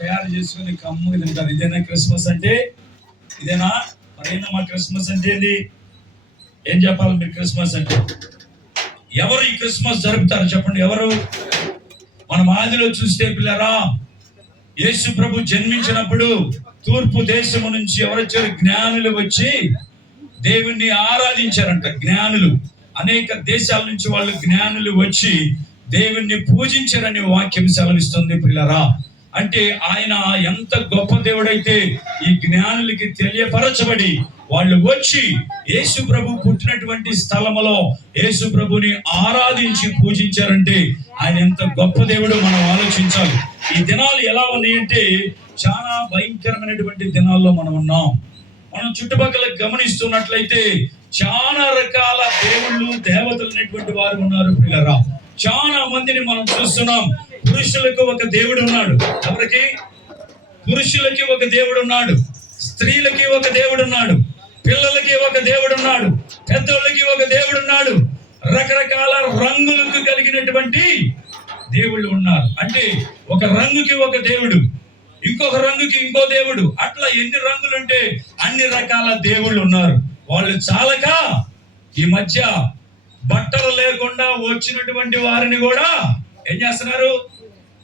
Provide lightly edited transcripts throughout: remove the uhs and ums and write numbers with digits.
తయారు చేసుకుని కమ్ముగా తింటారు. ఇదేనా క్రిస్మస్ అంటే? ఇదేనా? మరేందమ్మా క్రిస్మస్ అంటే ఏంది? ఏం చెప్పాలి మీరు క్రిస్మస్ అంటే? ఎవరు ఈ క్రిస్మస్ జరుపుతారు చెప్పండి? ఎవరు? మనం ఆదిలో చూస్తే పిల్లరా, యేసు ప్రభు జన్మించినప్పుడు తూర్పు దేశము నుంచి ఎవరొచ్చారు? జ్ఞానులు వచ్చి దేవుణ్ణి ఆరాధించారంట. జ్ఞానులు, అనేక దేశాల నుంచి వాళ్ళు జ్ఞానులు వచ్చి దేవుణ్ణి పూజించారని వాక్యం సెలవిస్తుంది పిల్లరా. అంటే ఆయన ఎంత గొప్ప దేవుడైతే ఈ జ్ఞానులకి తెలియపరచబడి వాళ్ళు వచ్చి యేసు ప్రభు పుట్టినటువంటి స్థలములో యేసు ప్రభుని ఆరాధించి పూజించారంటే ఆయన ఎంత గొప్ప దేవుడు మనం ఆలోచించాలి. ఈ దినాలు ఎలా ఉన్నాయంటే చాలా భయంకరమైనటువంటి దినాల్లో మనం ఉన్నాం. మనం చుట్టుపక్కల గమనిస్తున్నట్లయితే చాలా రకాల దేవుళ్ళు దేవతలు అనేటువంటి వారు ఉన్నారు పిల్లరా. చాలా మందిని మనం చూస్తున్నాం. పురుషులకు ఒక దేవుడు ఉన్నాడు. ఎవరికి? పురుషులకి ఒక దేవుడు ఉన్నాడు, స్త్రీలకి ఒక దేవుడు ఉన్నాడు, పిల్లలకి ఒక దేవుడు ఉన్నాడు, పెద్దోళ్ళకి ఒక దేవుడు ఉన్నాడు, రకరకాల రంగులకు కలిగినటువంటి దేవుళ్ళు ఉన్నారు. అంటే ఒక రంగుకి ఒక దేవుడు, ఇంకొక రంగుకి ఇంకో దేవుడు, అట్లా ఎన్ని రంగులు అంటే అన్ని రకాల దేవుళ్ళు ఉన్నారు. వాళ్ళు చాలక ఈ మధ్య బట్టలు లేకుండా వచ్చినటువంటి వారిని కూడా ఏం చేస్తున్నారు?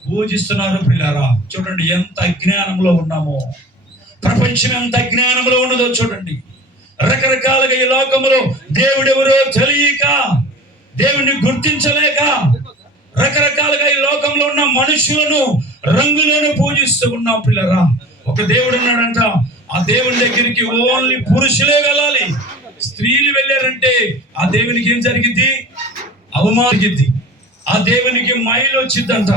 పూజిస్తున్నారు పిల్లరా. చూడండి ఎంత అజ్ఞానంలో ఉన్నామో, ప్రపంచం ఎంత అజ్ఞానంలో ఉన్నదో చూడండి. రకరకాలుగా ఈ లోకంలో దేవుడెవరో తెలియక, దేవుడిని గుర్తించలేక రకరకాలుగా ఈ లోకంలో ఉన్న మనుషులను రంగులను పూజిస్తూ ఉన్నాం పిల్లరా. ఒక దేవుడు ఉన్నాడంట, ఆ దేవుని దగ్గరికి ఓన్లీ పురుషులే వెళ్ళాలి. స్త్రీలు వెళ్ళారంటే ఆ దేవునికి ఏం జరిగింది? అవమానింది. ఆ దేవునికి మైలు వచ్చిందంట.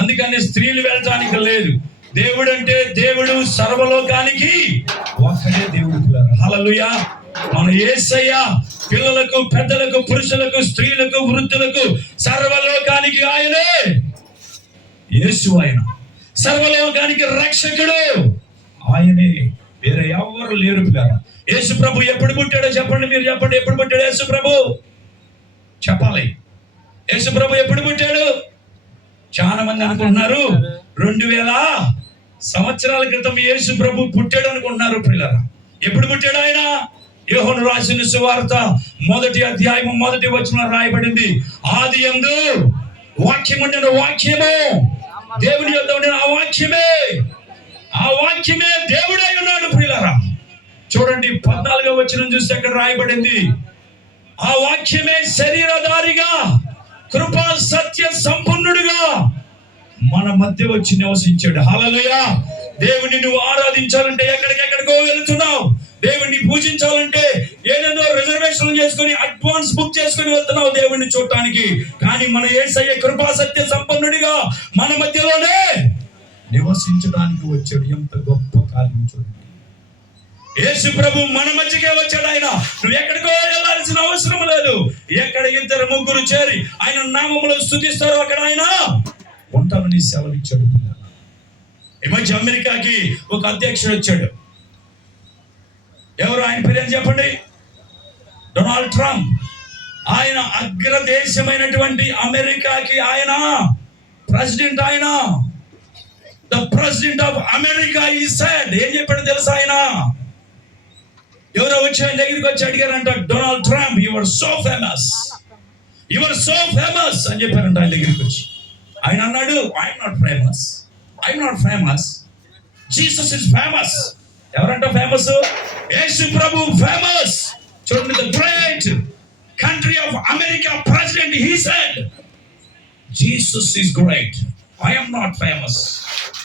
అందుకని స్త్రీలు వెళ్ళటానికి లేదు. దేవుడు అంటే దేవుడు సర్వలోకానికి ఒక్కడే దేవుడు పిల్లరా. హల్లెలూయా. మన యేసయ్య పిల్లలకు, పెద్దలకు, పురుషులకు, స్త్రీలకు, వృద్ధులకు, సర్వలోకానికి ఆయనే యేసు. ఆయన సర్వలోకానికి రక్షకుడు ఆయనే, వేరే ఎవరు లేరు పిల్లరా. యేసు ప్రభు ఎప్పుడు పుట్టాడో చెప్పండి, మీరు చెప్పండి. ఎప్పుడు పుట్టాడు యేసు ప్రభు? చెప్పాలి. యేసు ప్రభు ఎప్పుడు పుట్టాడు? చాలా మంది అనుకుంటున్నారు 2000 సంవత్సరాల క్రితం యేసు ప్రభు పుట్టాడు అనుకుంటున్నారు పిల్లరా. ఎప్పుడు పుట్టాడు ఆయన? యోహాను రాసిన సువార్త 1వ అధ్యాయం 1వ వచనంలో రాయబడింది, ఆది యందు వాక్యము ఉండెను, వాక్యము దేవుని యొద్ద ఉండెను, ఆ వాక్యమే దేవుడై ఉన్నాడు పిల్లరా. చూడండి 14వ వచనం చూస్తే అక్కడ రాయబడింది, ఆ వాక్యమే శరీరధారిగా కృపా సత్య సంపన్నుడుగా మన మధ్య వచ్చి నివసించాడు. హల్లెలూయా. దేవుని నువ్వు ఆరాధించాలంటే ఎక్కడికెక్కడికో వెళ్తున్నావు. దేవుణ్ణి పూజించాలంటే ఏదేదో రిజర్వేషన్ చేసుకుని అడ్వాన్స్ బుక్ చేసుకుని వెళ్తున్నావు దేవుణ్ణి చూడటానికి. కానీ మన యేసయ్య కృపా సత్య సంపన్నుడిగా మన మధ్యలోనే నివసించడానికి వచ్చాడు. ఎంత గొప్ప కార్యం చూడండి. యేసు ప్రభు మన మధ్యకే వచ్చాడు. ఆయన నువ్వు ఎక్కడికో వెళ్ళాల్సిన అవసరం లేదు. ఎక్కడ 2-3 చేరి ఆయన నామములో స్తుతిస్తారో అక్కడ ఆయన ఉంటామని సెలవిచ్చాడు. ఈ మధ్య అమెరికాకి ఒక అధ్యక్షుడు వచ్చాడు. ఎవరు? ఆయన పేరు చెప్పండి. Donald Trump. ఆయన అగ్రదేశమైనటువంటి అమెరికాకి ఆయన ప్రెసిడెంట్. ఆయన ద ప్రెసిడెంట్ ఆఫ్ అమెరికా ఈ సెడ్. ఏం చెప్పాడు తెలుసా? ఆయన ఎవరో వచ్చి ఆయన దగ్గరికి వచ్చి అడిగారంట, Donald Trump, you are so famous అని చెప్పారంట ఆయన దగ్గరికి వచ్చి. ఆయన అన్నాడు, I'm not famous, Jesus is famous. ఎవరంట ఫేమస్? యేసు ప్రభు ఫేమస్. చూడండి, the great country of America president, he said Jesus is great, I'm not famous.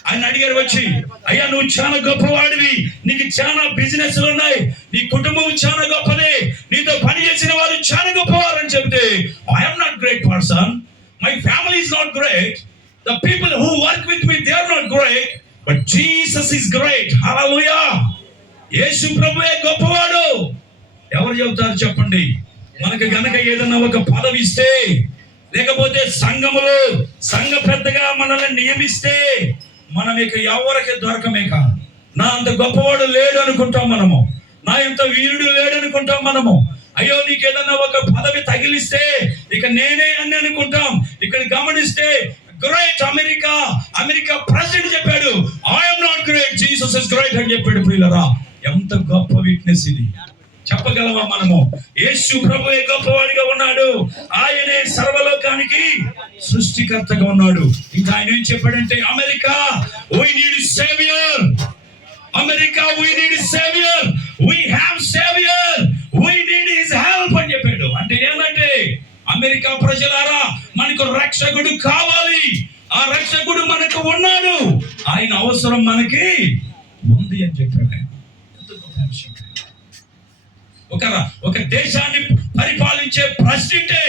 ఆయన అడిగారు వచ్చి, అయ్యా నువ్వు చాలా గొప్పవాడివి, నీకు చాలా బిజినెస్లు ఉన్నాయి, నీ కుటుంబం చాలా గొప్పది, నీతో పని చేసిన వారు చాలా గొప్పవారు అని చెప్తే, I'm not great person, my family is not great, the people who work with me they are not great, but Jesus is great. Hallelujah. యేసు ప్రభువే గొప్పవాడు. ఎవరు చెబుతారు చెప్పండి? మనకు గనక ఏదన్నా ఒక పదవి ఇస్తే, లేకపోతే సంఘములో సంఘ పెద్దగా మనల్ని నియమిస్తే, మనం ఇక ఎవరికి దొరకమేక. నా అంత గొప్పవాడు లేడు అనుకుంటాం మనము, నా ఎంత వీరుడు లేడు అనుకుంటాం మనము. అయ్యో నీకు ఏదన్నా ఒక పదవి తగిలిస్తే ఇక నేనే అని అనుకుంటాం. ఇక్కడ గమనిస్తే గ్రేట్ అమెరికా ప్రెసిడెంట్ చెప్పాడు, జీసస్ ఇస్ గ్రేట్ అని చెప్పాడు ప్రియులారా. ఎంత గొప్ప విట్నెస్ ఇది, చెప్పగలవా మనము? యేసు ప్రభువే గొప్పవాడిగా ఉన్నాడు, ఆయనే సర్వలోకానికి సృష్టికర్తగా ఉన్నాడు. ఇంకా ఆయన ఏం చెప్పాడంటే, America we need a savior, America we need a savior, we have savior, we need his help అని చెప్పాడు. అంటే ఏంటంటే, అమెరికా ప్రజలారా మనకు రక్షకుడు కావాలి, ఆ రక్షకుడు మనకు ఉన్నాడు, ఆయన అవసరం మనకి ఉంది అని చెప్పాడు ఆయన. ఎంత గొప్ప విషయం! ఒక దేశాన్ని పరిపాలించే ప్రెసిడెంటే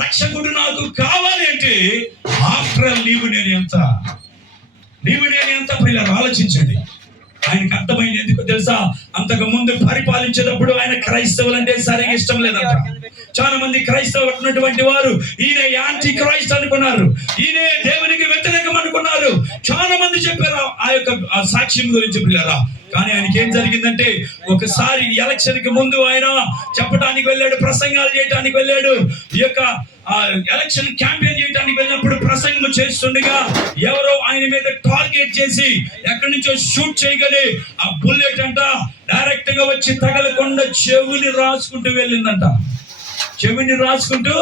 రక్షకుడు నాకు కావాలి అంటే, ఆఫ్టర్ నీవు నేను ఎంత పిల్లలు ఆలోచించండి. ఆయనకు అర్థమైంది ఎందుకు తెలుసా? అంతకు ముందు పరిపాలించేటప్పుడు ఆయన క్రైస్తవులు అంటే సరిగా ఇష్టం లేదంట. చాలా మంది క్రైస్తవులు ఉన్నటువంటి వారు ఈయన యాంటీ క్రైస్ట్ అనుకున్నారు, ఈయన దేవునికి వ్యతిరేకం అనుకున్నారు. చాలా మంది చెప్పారు ఆ యొక్క సాక్ష్యం గురించి పిల్లరా. కానీ ఆయనకి ఏం జరిగిందంటే, ఒకసారి ఎలక్షన్ కి ముందు ఆయన చెప్పడానికి వెళ్ళాడు, ప్రసంగాలు చేయడానికి వెళ్ళాడు. ఈ యొక్క ఎలక్షన్ క్యాంపెయిన్ చేయడానికి వెళ్ళినప్పుడు ప్రసంగం చేస్తుండగా ఎవరో ఆయన మీద టార్గెట్ చేసి ఎక్కడి నుంచో షూట్ చేయగానే ఆ బుల్లెట్ అంట డైరెక్ట్ గా వచ్చి తగలకుండా చెవిని రాసుకుంటూ వెళ్ళిందంట. చెవిని రాసుకుంటూ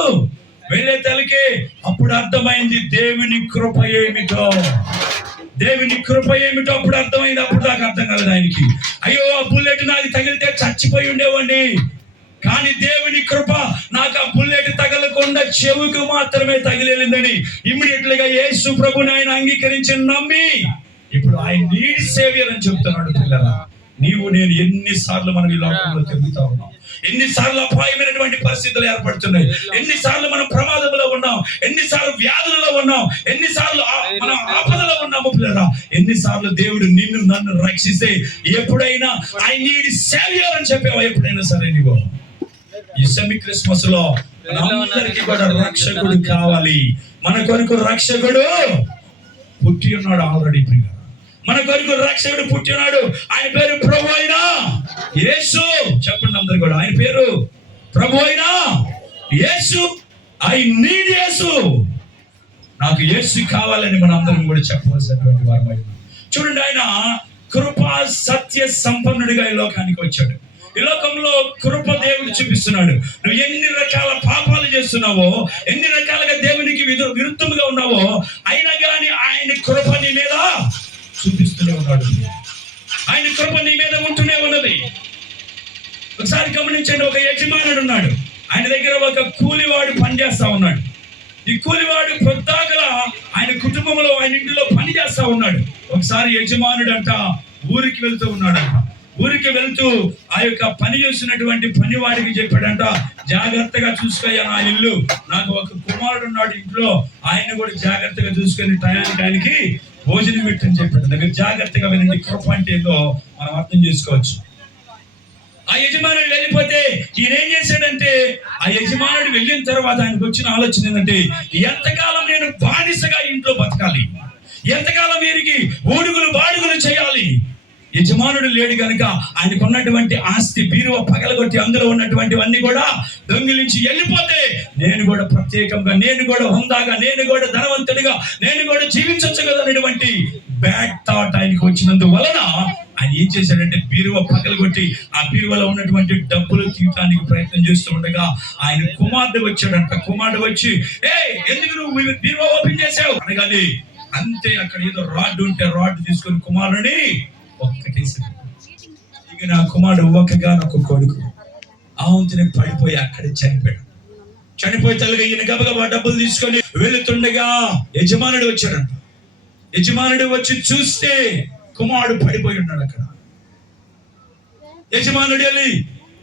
వెళ్ళే తలకి అప్పుడు అర్థమైంది దేవుని కృప ఏమిటో. దేవుని కృప ఏమిటో అప్పుడు అర్థమైంది. అప్పుడు దాకా అర్థం కాలేదు ఆయనకి. అయ్యో, ఆ బుల్లెట్ నాకు తగిలితే చచ్చిపోయి ఉండేవాడిని, కానీ దేవుని కృప నాకు ఆ బుల్లెట్ తగలకుండా చెవుకు మాత్రమే తగిలిందని ఇమ్మీడియట్ గా యేసు ప్రభుని ఆయన అంగీకరించి నమ్మి ఇప్పుడు ఆయన నీడ్ సేవియర్ అని చెప్తున్నాడు. పిల్లరా, నీవు నేను ఎన్నిసార్లు మనం ఈ లోకంలో తిరుగుతా ఉన్నాం, ఎన్నిసార్లు అపాయమైనటువంటి పరిస్థితులు ఏర్పడుతున్నాయి, ఎన్నిసార్లు మనం ప్రమాదంలో ఉన్నాం, ఎన్నిసార్లు వ్యాధులలో ఉన్నాం, ఎన్నిసార్లు మనం ఆపదలో ఉన్నాము పిల్లరా. ఎన్నిసార్లు దేవుడు నిన్ను నన్ను రక్షిస్తే ఎప్పుడైనా ఐ నీడ్ సేవియర్ అని చెప్పావా? ఎప్పుడైనా సరే నీవు ఈ సెమీ క్రిస్మస్ లో మనందరికీ కూడా రక్షకుడు కావాలి. మన కొరకు రక్షకుడు పుట్టి ఉన్నాడు ఆల్రెడీ పిల్లరా. మన కొరకు రక్షకుడు పుట్టి ఉన్నాడు. ఆయన పేరు ప్రభు అయినా యేసు. చెప్పండి అందరు కూడా, ఆయన పేరు ప్రభు అయినా యేసు. ఐ నీడ్ యేసు, నాకు యేసు కావాలని మన అందరం కూడా చెప్పవలసినటువంటి వారు. చూడండి, ఆయన కృపా సత్య సంపన్నుడిగా ఈ లోకానికి వచ్చాడు. ఈ లోకంలో కృప దేవుడు చూపిస్తున్నాడు. నువ్వు ఎన్ని రకాల పాపాలు చేస్తున్నావో, ఎన్ని రకాలుగా దేవునికి విరుద్ధంగా ఉన్నావో, అయినా కానీ ఆయన కృప నీ మీద చూపిస్తూనే ఉన్నాడు. ఆయన కృప నీ మీద ఉంటూనే ఉన్నది. ఒకసారి గమనించండి, ఒక యజమానుడు ఉన్నాడు, ఆయన దగ్గర ఒక కూలివాడు పనిచేస్తా ఉన్నాడు. ఈ కూలివాడు పొద్దాకల ఆయన కుటుంబంలో ఆయన ఇంటిలో పని చేస్తా ఉన్నాడు. ఒకసారి యజమానుడు అంట ఊరికి వెళ్తూ ఉన్నాడంట. ఊరికి వెళ్తూ ఆ యొక్క పని చేస్తున్నటువంటి పనివాడికి చెప్పాడంట, జాగ్రత్తగా చూసుకోయ్యా నా ఇల్లు, నాకు ఒక కుమారుడు ఉన్నాడు ఇంట్లో, ఆయన కూడా జాగ్రత్తగా చూసుకొని టయానికి భోజనం పెట్టని చెప్పాడు. దగ్గర జాగ్రత్తగా వినండి, కృప అంటే ఏదో మనం అర్థం చేసుకోవచ్చు. ఆ యజమానుడు వెళ్ళిపోతే ఈయన ఏం చేశాడంటే, ఆ యజమానుడు వెళ్ళిన తర్వాత ఆయనకు వచ్చిన ఆలోచన ఏంటంటే, ఎంతకాలం నేను బానిసగా ఇంట్లో బతకాలి, ఎంతకాలం వీరికి ఊడుగులు బాడుగులు చేయాలి. యజమానుడు లేడు కనుక ఆయనకు ఉన్నటువంటి ఆస్తి బీరువా పగలగొట్టి అందులో ఉన్నటువంటివన్నీ కూడా దొంగిలించి వెళ్ళిపోతే నేను కూడా ప్రత్యేకంగా, నేను కూడా హుందాగా, నేను కూడా ధనవంతుడిగా, నేను కూడా జీవించవచ్చు కదా అనేటువంటి బ్యాడ్ థాట్ ఆయనకు వచ్చినందువలన ఆయన ఏం చేశాడంటే, బీరువా పగలగొట్టి ఆ బీరువాలో ఉన్నటువంటి డబ్బులు తీయడానికి ప్రయత్నం చేస్తూ ఉండగా ఆయన కుమారుడు వచ్చాడంట. కుమారుడు వచ్చి, ఎందుకు నువ్వు బీరువా ఓపెన్ చేసావు అనగానే, అంతే అక్కడ ఏదో రాడ్ ఉంటే రాడ్ తీసుకొని కుమారుడిని ఒక్కటేసి, ఇక నా కుమారుడు ఒక్కగానొక్క కొడుకు ఆవుంతిని పడిపోయి అక్కడే చనిపోయాడు. చనిపోయి తల్లిగా ఈయన గబగబా డబ్బులు తీసుకొని వెళుతుండగా యజమానుడు వచ్చాడంట. యజమానుడు వచ్చి చూస్తే కుమారుడు పడిపోయి ఉన్నాడు అక్కడ. యజమానుడు వెళ్ళి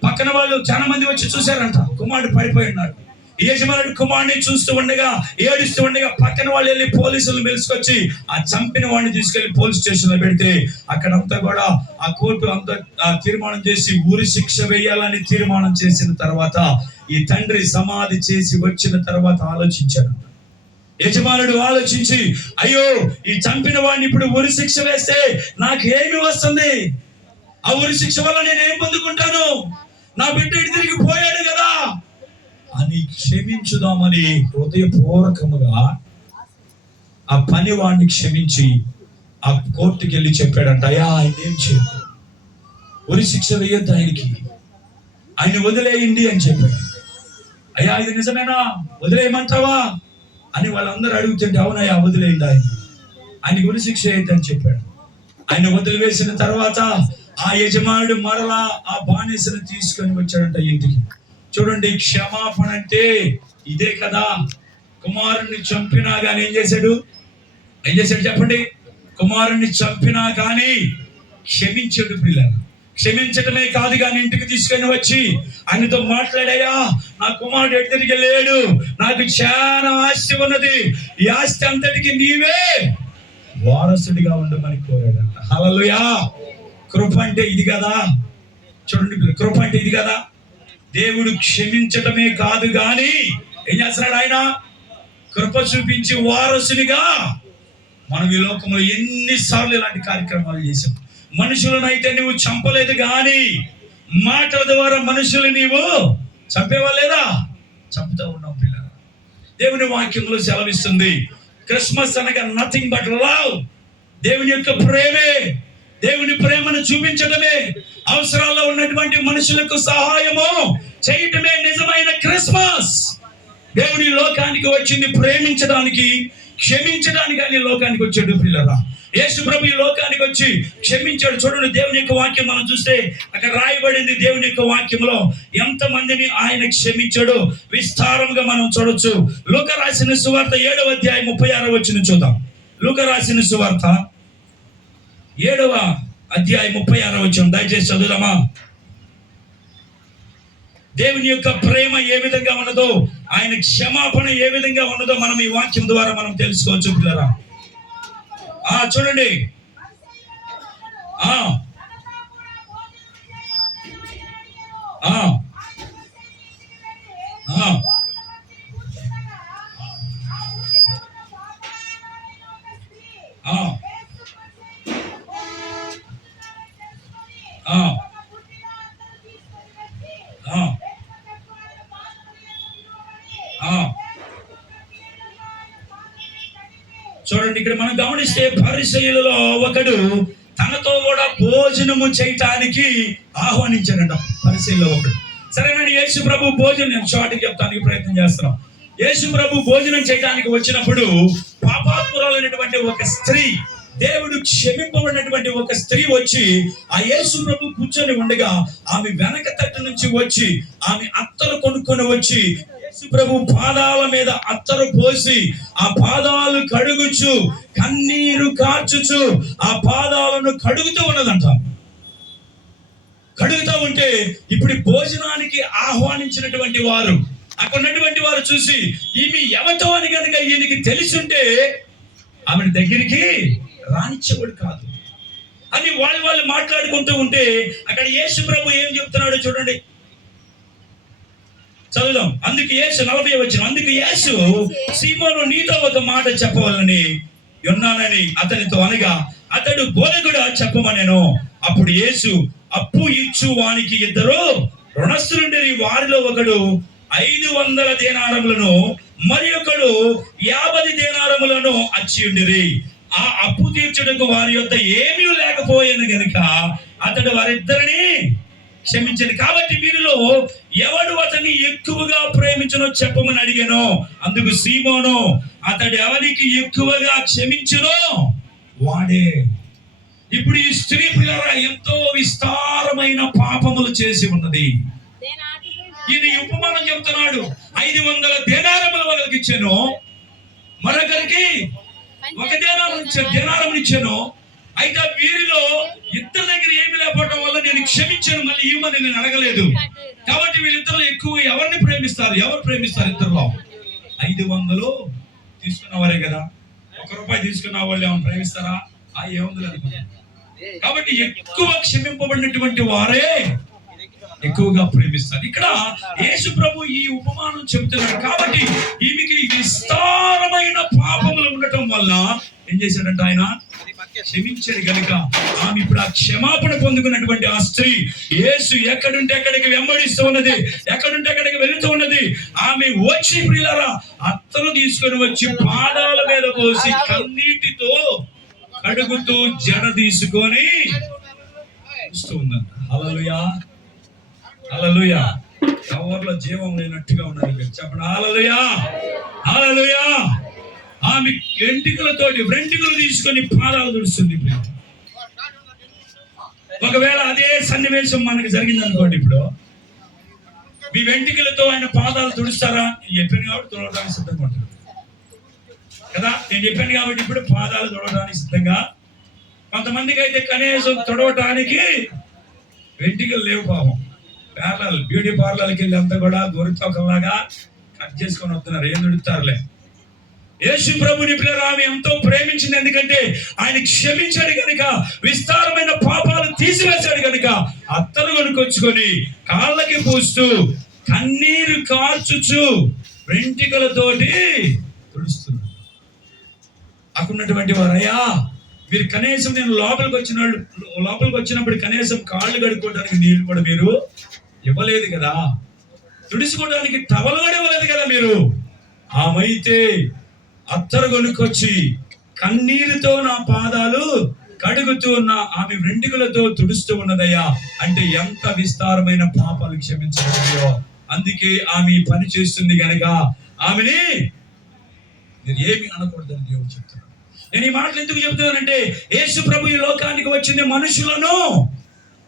పక్కన వాళ్ళు చాలా మంది వచ్చి చూశారంట, కుమారుడు పడిపోయి ఉన్నాడు. ఈ యజమానుడు కుమారుడిని చూస్తూ ఉండగా, ఏడుస్తూ ఉండగా పక్కన వాళ్ళు వెళ్ళి పోలీసులను పిలుచుకొచ్చి ఆ చంపిన వాడిని తీసుకెళ్లి పోలీస్ స్టేషన్ లో పెడితే అక్కడంతా కూడా ఆ కోర్టు అంతా తీర్మానం చేసి ఊరి శిక్ష వేయాలని తీర్మానం చేసిన తర్వాత ఈ తండ్రి సమాధి చేసి వచ్చిన తర్వాత ఆలోచించాడు. యజమానుడు ఆలోచించి, అయ్యో, ఈ చంపిన వాడిని ఇప్పుడు ఉరి శిక్ష వేస్తే నాకు ఏమి వస్తుంది? ఆ ఉరి శిక్ష వల్ల నేను ఏం పొందుకుంటాను? నా బిడ్డ తిరిగి పోయాడు కదా అని క్షమించుదామని హృదయపూర్వకముగా ఆ పని వాడిని క్షమించి ఆ కోర్టుకి వెళ్ళి చెప్పాడంట, అయ్యా ఆయన ఏం చేయదు, ఉరి శిక్ష వేయొద్దు ఆయనకి, ఆయన వదిలేయండి అని చెప్పాడు. అయ్యా ఇది నిజమేనా, వదిలేయమంటావా అని వాళ్ళందరూ అడుగుతుంటే, అవునయ్యా వదిలేయండి ఆయనకి ఉరి శిక్ష వేయద్దు అని చెప్పాడు. ఆయన వదిలివేసిన తర్వాత ఆ యజమానుడు మరలా ఆ బానిసను తీసుకొని వచ్చాడంట ఇంటికి. చూడండి, క్షమాపణ అంటే ఇదే కదా. కుమారుణ్ణి చంపినా గానీ ఏం చేశాడు చెప్పండి? కుమారుణ్ణి చంపినా కానీ క్షమించాడు. పిల్లలు క్షమించటమే కాదు కానీ ఇంటికి తీసుకొని వచ్చి ఆయనతో మాట్లాడాయా, నా కుమారుడు ఎటు తిరిగి లేడు, నాకు చాలా ఆస్తి ఉన్నది, ఈ ఆస్తి అంతటికి నీవే వారసుడిగా ఉండమని కోరాడంట. హల్లెలూయా. కృప అంటే ఇది కదా. చూడండి, కృప అంటే ఇది కదా. దేవుడు క్షమించటమే కాదు గాని ఏం చేస్తున్నాడు? ఆయన కృప చూపించి వారసునిగా. మనం ఈ లోకంలో ఎన్నిసార్లు ఇలాంటి కార్యక్రమాలు చేసాం. మనుషులనైతే నువ్వు చంపలేదు కానీ మాటల ద్వారా మనుషులు నీవు చంపేవా లేదా? చంపుతూ ఉన్నావు పిల్లలు. దేవుని వాక్యంలో సెలవిస్తుంది, క్రిస్మస్ అనగా నథింగ్ బట్ లవ్. దేవుని యొక్క ప్రేమే, దేవుని ప్రేమను చూపించడమే, అవసరాల్లో ఉన్నటువంటి మనుషులకు సహాయము చేయటమే నిజమైన క్రిస్మస్. దేవుని లోకానికి వచ్చింది ప్రేమించడానికి, క్షమించడానికి. ఆయన లోకానికి వచ్చాడు పిల్లరా. యేసు ప్రభు ఈ లోకానికి వచ్చి క్షమించాడు. చూడండి, దేవుని యొక్క వాక్యం మనం చూస్తే అక్కడ రాయబడింది. దేవుని యొక్క వాక్యంలో ఎంత మందిని ఆయన క్షమించాడో విస్తారంగా మనం చూడొచ్చు. లూకా రాసిన సువార్త 7వ అధ్యాయం 36వ వచనం చూద్దాం. లూకా రాసిన సువార్త 7వ అధ్యాయం 36వ వచనం దయచేసి చదువుదామా. దేవుని యొక్క ప్రేమ ఏ విధంగా ఉన్నదో, ఆయన క్షమాపణ ఏ విధంగా ఉన్నదో మనం ఈ వాక్యం ద్వారా మనం తెలుసుకోవచ్చు పిల్లరా. చూడండి, చూడండి, ఇక్కడ మనం గమనిస్తే పరిసయ్యులలో ఒకడు తనతో కూడా భోజనము చేయటానికి ఆహ్వానించాడంట. పరిసయ్యులలో ఒకడు. సరేనండి, యేసు ప్రభు భోజనం, నేను షార్ట్గా చెప్తానికి ప్రయత్నం చేస్తున్నాం. యేసు ప్రభు భోజనం చేయడానికి వచ్చినప్పుడు పాపాత్మురాలైనటువంటి ఒక స్త్రీ, దేవుడు క్షమింపబడినటువంటి ఒక స్త్రీ వచ్చి ఆ యేసు ప్రభు కూర్చొని ఉండగా ఆమె వెనక తట్టు నుంచి వచ్చి ఆమె అత్తరు కొనుక్కొని వచ్చి యేసు ప్రభు పాదాల మీద అత్తరు పోసి ఆ పాదాలు కడుగుచు కన్నీరు కార్చుచు ఆ పాదాలను కడుగుతూ ఉన్నదంట. కడుగుతూ ఉంటే ఇప్పుడు భోజనానికి ఆహ్వానించినటువంటి వారు, అక్కడ ఉన్నటువంటి వారు చూసి ఈమె ఎవతో అని కనుక ఈయనకి తెలిసుంటే ఆమె దగ్గరికి రానిచ్చేవాడు కాదు అని వాళ్ళు మాట్లాడుకుంటూ ఉంటే అక్కడ యేసు ప్రభు ఏం చెప్తున్నాడో చూడండి, చదువుదాం. అందుకు యేసు 40వ వచనం, అందుకు యేసు సీమోను నీతో ఒక మాట చెప్పవాలని ఉన్నానని అతనితో అనగా అతడు బోధకుడా చెప్పమనెను. అప్పుడు యేసు అప్పు ఇచ్చు వానికి 2 రుణస్థులుండిరి. వారిలో ఒకడు 500 దేనారములను మరి ఒకడు 50 దేనారములను అచ్చియుండిరి. ఆ అప్పు తీర్చుటకు వారి యొద్ద ఏమీ లేకపోయాను గనుక అతడు వారిద్దరిని క్షమించండి. కాబట్టి వీరిలో ఎవడు అతన్ని ఎక్కువగా ప్రేమించునో చెప్పమని అడిగాను. అందుకు సీమోను అతడు ఎవరికి ఎక్కువగా క్షమించునో వాడే. ఇప్పుడు ఈ స్త్రీ పిల్లరా ఎంతో విస్తారమైన పాపములు చేసి ఉన్నది. ఈయన ఉపమానం చెబుతున్నాడు. 500 దేనారములు వాళ్ళకి ఇచ్చాను, మరొకరికి 1 దేనారం ఇచ్చాను. అయితే వీరిలో ఇద్దరి దగ్గర ఏమి లేకపోవడం వల్ల నేను క్షమించాను, మళ్ళీ ఇవ్వమని నేను అడగలేదు. కాబట్టి వీళ్ళిద్దరు ఎక్కువ ఎవరిని ప్రేమిస్తారు? ఎవరు ప్రేమిస్తారు? ఇద్దరులో 500 తీసుకున్న వారే కదా. 1 రూపాయి తీసుకున్న వాళ్ళు ఏమైనా ప్రేమిస్తారా? ఏముంది అనుకున్నాను. కాబట్టి ఎక్కువ క్షమింపబడినటువంటి వారే ఎక్కువగా ప్రేమిస్తారు. ఇక్కడ యేసు ప్రభు ఈ ఉపమానం చెబుతున్నాడు. కాబట్టి ఈమెకి విస్తారమైన పాపములు ఉండటం వల్ల ఏం చేశాడంట? ఆయన క్షమించాడు గనుక ఆమె ఇప్పుడు ఆ క్షమాపణ పొందుకున్నటువంటి ఆ స్త్రీ యేసు ఎక్కడుంటే అక్కడికి వెంబడిస్తూ ఉన్నది, ఎక్కడుంటే అక్కడికి వెళుతూ ఉన్నది. ఆమె వచ్చి ప్రియులారా అత్తరు తీసుకొని వచ్చి పాదాల మీద పోసి కన్నీటితో కడుగుతూ జడ తీసుకొని చూస్తూ ఉందంట. హల్లెలూయా, హల్లెలూయా. ఎవరిలో జీవం లేనట్టుగా ఉన్నారు మీరు, చెప్పండి హల్లెలూయా, హల్లెలూయా. ఆమె వెంట్రుకలు తీసుకొని పాదాలు తుడుస్తుంది. ఒకవేళ అదే సన్నివేశం మనకు జరిగింది అనుకోండి, ఇప్పుడు మీ వెంట్రుకలతో ఆయన పాదాలు తుడుస్తారా? చెప్పాను కాబట్టి తుడవడానికి సిద్ధంగా ఉంటారు కదా. నేను చెప్పాను కాబట్టి ఇప్పుడు పాదాలు తుడవడానికి సిద్ధంగా. కొంతమందికి అయితే కనీసం తుడవటానికి వెంట్రుకలు లేవు పాపం. బ్యూటీ పార్లర్కి వెళ్ళి అంతా కూడా గొరితోకలాగా కట్ చేసుకొని వస్తున్నారు. ఏం తుడుతారులే. యేసు ప్రభుని పిల్లలు ఆమె ఎంతో ప్రేమించింది. ఎందుకంటే ఆయన క్షమించాడు కనుక, విస్తారమైన పాపాలు తీసివేశాడు కనుక అత్తరు కొనుకొచ్చుకొని కాళ్ళకి పూస్తూ కన్నీరు కార్చుచు వెంట్రుకలతోటి తుడుస్తున్నాడు. అక్కడున్నటువంటి వారు, అయ్యా మీరు కనీసం నేను లోపలికి వచ్చినప్పుడు కనీసం కాళ్ళు కడుక్కోవడానికి నీళ్లు కూడా మీరు ఇవ్వలేదు కదా, తుడుచుకోవడానికి టవల్ కూడా ఇవ్వలేదు కదా మీరు. ఆమైతే అత్తరు కొనుక్కొచ్చి కన్నీరుతో నా పాదాలు కడుగుతూ ఉన్న ఆమె వెంట్రుకలతో తుడుస్తూ ఉన్నదయ్యా. అంటే ఎంత విస్తారమైన పాపాలు క్షమించగలయో. అందుకే ఆమె పని చేస్తుంది గనక ఆమెని మీరు ఏమి అనకూడదని దేవుడు చెప్తున్నాడు. నేను ఈ మాటలు ఎందుకు చెప్తున్నానంటే, యేసు ప్రభు ఈ లోకానికి వచ్చింది మనుషులను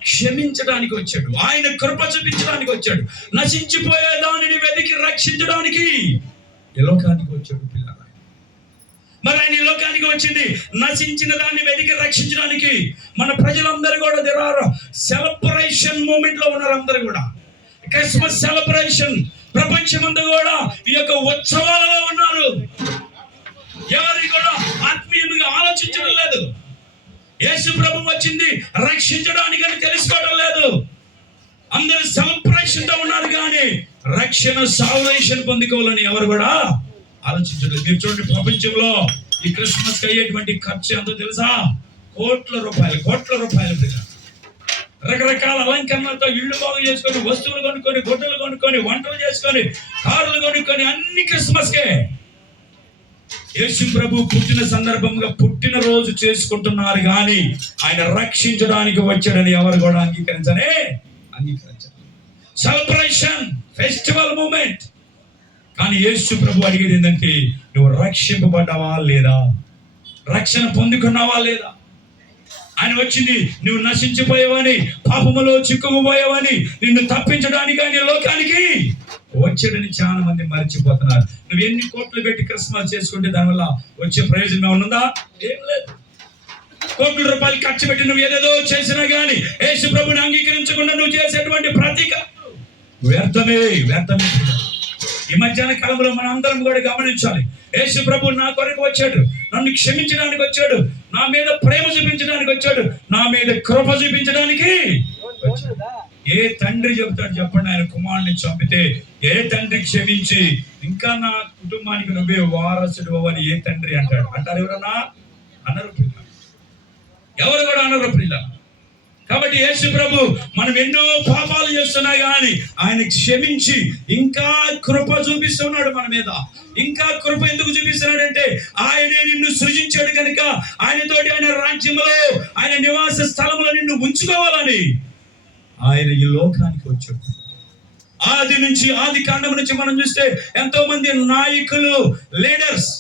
క్షమించడానికి వచ్చాడు. ఆయన కృప చూపించడానికి వచ్చాడు. నశించిపోయే దానిని వెతికి రక్షించడానికి ఈ లోకానికి వచ్చాడు పిల్లలు. మరి ఆయన ఈ లోకానికి వచ్చింది నశించిన దాన్ని వెతికి రక్షించడానికి. మన ప్రజలందరూ కూడా దేర్ ఆర్ సెలబ్రేషన్ మూమెంట్ లో ఉన్నారు. అందరూ కూడా క్రిస్మస్ సెలబ్రేషన్, ప్రపంచమంతా కూడా ఈ యొక్క ఉత్సవాలలో ఉన్నారు. ఎవరికి కూడా ఆత్మీయంగా ఆలోచించడం లేదు. యేసు ప్రభు వచ్చింది రక్షించడానికి అని తెలుసుకోవడం లేదు. అందరూ సెలబ్రేషన్ తో ఉన్నారు కానీ రక్షణ సాల్వేషన్ పొందుకోవాలని ఎవరు కూడా ఆలోచించలేదు. మీరు చూడండి, ప్రపంచంలో ఈ క్రిస్మస్ కి అయ్యేటువంటి ఖర్చు ఎంతో తెలుసా? కోట్ల రూపాయలు. రకరకాల అలంకరణలతో ఇళ్ళు బాగు చేసుకొని, వస్తువులు కొనుక్కొని, గుడ్డలు కొనుక్కొని, వంటలు చేసుకొని, కార్లు కొనుక్కొని, అన్ని క్రిస్మస్ కే. యేసు ప్రభు పుట్టిన సందర్భంగా పుట్టినరోజు చేసుకుంటున్నారు కానీ ఆయన రక్షించడానికి వచ్చాడని ఎవరు కూడా అంగీకరించారు. Celebration, festival moment. కానీ యేసు ప్రభు అడిగేది ఏంటంటే, నువ్వు రక్షింపబడ్డావా లేదా, రక్షణ పొందుకున్నావా లేదా. ఆయన వచ్చింది నువ్వు నశించిపోయావని, పాపములో చిక్కుకుపోయావని, నిన్ను తప్పించడానికి ఆయన లోకానికి వచ్చాడని చాలా మంది మర్చిపోతున్నారు. నువ్వు ఎన్ని కోట్లు పెట్టి క్రిస్మస్ చేసుకుంటే దానివల్ల వచ్చే ప్రయోజనం ఏమన్నా? ఏం లేదు. కోట్ల రూపాయలు ఖర్చు పెట్టి నువ్వు ఏదేదో చేసినా కానీ యేసు ప్రభుని అంగీకరించకుండా నువ్వు చేసేటువంటి ప్రతీక వ్యర్థమే. ఈ మధ్యాహ్న కాలంలో మన అందరం కూడా గమనించాలి. యేసు ప్రభు నా కొరకు వచ్చాడు, నన్ను క్షమించడానికి వచ్చాడు, నా మీద ప్రేమ చూపించడానికి వచ్చాడు, నా మీద కృప చూపించడానికి వచ్చాడు. ఏ తండ్రి చెబుతాడు చెప్పండి, ఆయన కుమారుని చంపితే ఏ తండ్రి క్షమించి ఇంకా నా కుటుంబానికి నువ్వే వారసుడు అని ఏ తండ్రి అంటారు? ఎవరన్నా అనరు పిల్ల, ఎవరు కూడా అనరు పిల్ల. కాబట్టి యేసు ప్రభు మనం ఎన్నో పాపాలు చేస్తున్నా కానీ ఆయన క్షమించి ఇంకా కృప చూపిస్తున్నాడు మన మీద. ఇంకా కృప ఎందుకు చూపిస్తున్నాడంటే, ఆయనే నిన్ను సృజించాడు కనుక ఆయనతోటి ఆయన రాజ్యంలో, ఆయన నివాస స్థలంలో నిన్ను ఉంచుకోవాలని ఆయన ఈ లోకానికి వచ్చాడు. ఆది కాండం నుంచి మనం చూస్తే ఎంతో మంది నాయకులు, లీడర్స్,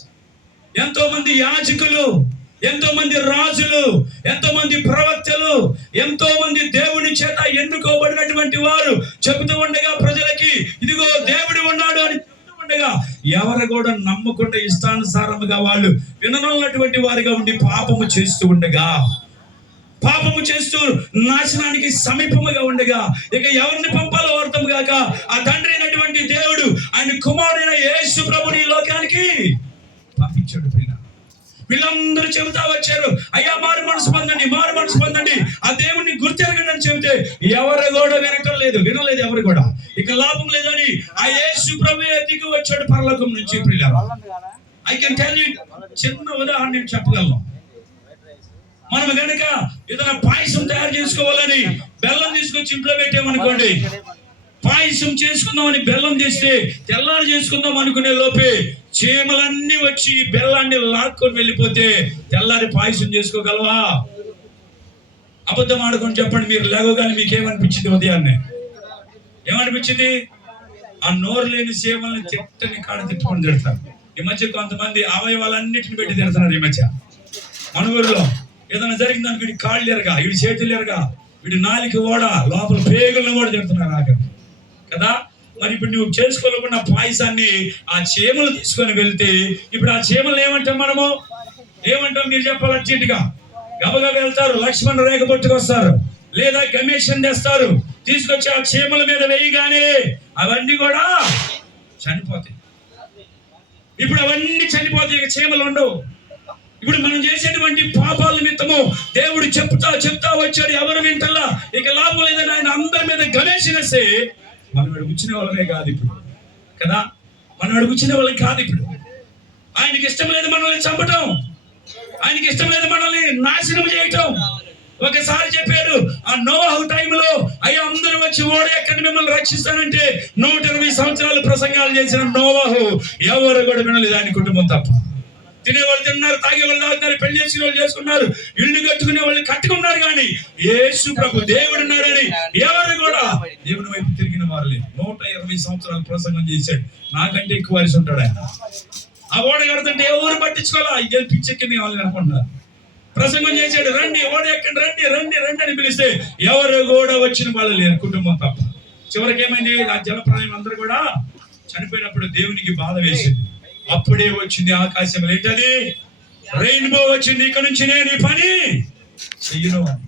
ఎంతో మంది యాజకులు, ఎంతో మంది రాజులు, ఎంతో మంది ప్రవక్తలు, ఎంతో మంది దేవుని చేత ఎన్నుకోబడినటువంటి వారు చెబుతూ ఉండగా ప్రజలకి ఇదిగో దేవుడు ఉన్నాడు అని చెబుతూ ఉండగా ఎవరు కూడా నమ్మకుండా ఇష్టానుసారముగా వాళ్ళు విననటువంటి వారిగా ఉండి పాపము చేస్తూ నాశనానికి సమీపముగా ఉండగా ఇక ఎవరిని పంపాలో అర్థం కాక ఆ తండ్రి అయినటువంటి దేవుడు ఆయన కుమారుడైన యేసు ప్రభుని లోకానికి పంపించాడు. వీళ్ళందరూ చెబుతా వచ్చారు, అయ్యా మారు మనసు పొందండి, ఆ దేవుణ్ణి గుర్తెరగండి అని చెబితే ఎవరు కూడా వినలేదు ఎవరు కూడా. ఇక లాభం లేదని ఆ యేసు ప్రభువే దిగి వచ్చాడు పరలోకం నుంచి. ఐ కెన్ టెల్ యు, చిన్న ఉదాహరణ నేను చెప్పగలను. మనం కనుక ఏదైనా పాయసం తయారు చేసుకోవాలని బెల్లం తీసుకొచ్చి ఇంట్లో పెట్టామనుకోండి, పాయసం చేసుకుందామని బెల్లం చేస్తే తెల్లారు చేసుకుందాం అనుకునే లోపే చీమలన్నీ వచ్చి బెల్లాన్ని లాక్కొని వెళ్ళిపోతే తెల్లారి పాయసం చేసుకోగలవా? అబద్ధం ఆడుకొని చెప్పండి. మీరు లేవగానే మీకు ఏమనిపించింది? ఉదయాన్నే ఏమనిపించింది? ఆ నోరు లేని చీమల్ని తిట్టని కాడ తిట్టుకొని తిడతారు. ఈ మధ్య కొంతమంది అవయవాలన్నిటిని పెట్టి తిడుతున్నారు. ఈ మధ్య మన ఊరిలో ఏదైనా జరిగిందానికి వీడి కాళ్ళు ఎరగా, వీడి చేతులు ఎరగా, వీడి నాలిక కూడా లోపల పేగులను కూడా తిడుతున్నారు ఆఖరి కదా. మరి ఇప్పుడు నువ్వు చేసుకోలేకుండా పాయసాన్ని ఆ చీమలు తీసుకొని వెళ్తే ఇప్పుడు ఆ చీమలు ఏమంటాం? మనము ఏమంటాం? మీరు చెప్పాలి. అర్జెంటుగా గబగా వెళ్తారు, లక్ష్మణ రేఖ పట్టుకొస్తారు, లేదా గమేషన్ తెస్తారు, తీసుకొచ్చి ఆ చీమల మీద వేయగానే అవన్నీ కూడా చనిపోతాయి. ఇప్పుడు అవన్నీ చనిపోతాయి, ఇక చీమలు ఉండవు. ఇప్పుడు మనం చేసేటువంటి పాపాల నిమిత్తము దేవుడు చెప్తా వచ్చాడు, ఎవరు వింటల్లా, ఇక లాభం లేదని ఆయన అందరి మీద గణేషినేస్తే మనం అడుగుచ్చిన వాళ్ళనే కాదు ఇప్పుడు కదా. మనం అడుగుచ్చిన వాళ్ళకి కాదు ఇప్పుడు. ఆయనకి ఇష్టం లేదు మనల్ని చంపటం, ఆయనకి ఇష్టం లేదు మనల్ని నాశనం చేయటం. ఒకసారి చెప్పాడు, ఆ నోవాహు టైంలో అయ్యా అందరూ వచ్చి ఓడ ఎక్కడ మిమ్మల్ని రక్షిస్తానంటే 120 సంవత్సరాలు ప్రసంగాలు చేసిన నోవాహు ఎవరు కూడా వినలేదు, ఆయన కుటుంబం తప్ప. తినేవాళ్ళు తిన్నారు, తాగేవాళ్ళు తాగుతున్నారు, పెళ్లి చేసుకునే వాళ్ళు చేసుకున్నారు, ఇల్లు కట్టుకునే వాళ్ళు కట్టుకున్నారు, కానీ యేసు ప్రభు దేవుడు ఉన్నాడని ఎవరు కూడా దేవుని వైపు తిరిగిన వారు లేదు. 120 సంవత్సరాలు ప్రసంగం చేశాడు. నాకంటే ఎక్కువ వయసు ఉంటాడు ఆయన. ఆ ఓడ కడుతుంటే ఎవరు పట్టించుకోవాలా, ఇదే పిచ్చెక్కింది కావాలి అనుకుంటున్నారు. ప్రసంగం చేశాడు, రండి ఓడ ఎక్కండి, రండి రండి రండి అని పిలిస్తే ఎవరు కూడా వచ్చిన వాళ్ళు లేరు, కుటుంబం తప్ప. చివరికి ఏమైంది? ఆ జలప్రాయం అందరూ కూడా చనిపోయినప్పుడు దేవునికి బాధ వేసింది. అప్పుడే వచ్చింది ఆకాశంలో ఏంటది? రెయిన్బో వచ్చింది. ఇక్కడ నుంచి నేను ఈ పని చెయ్యను అని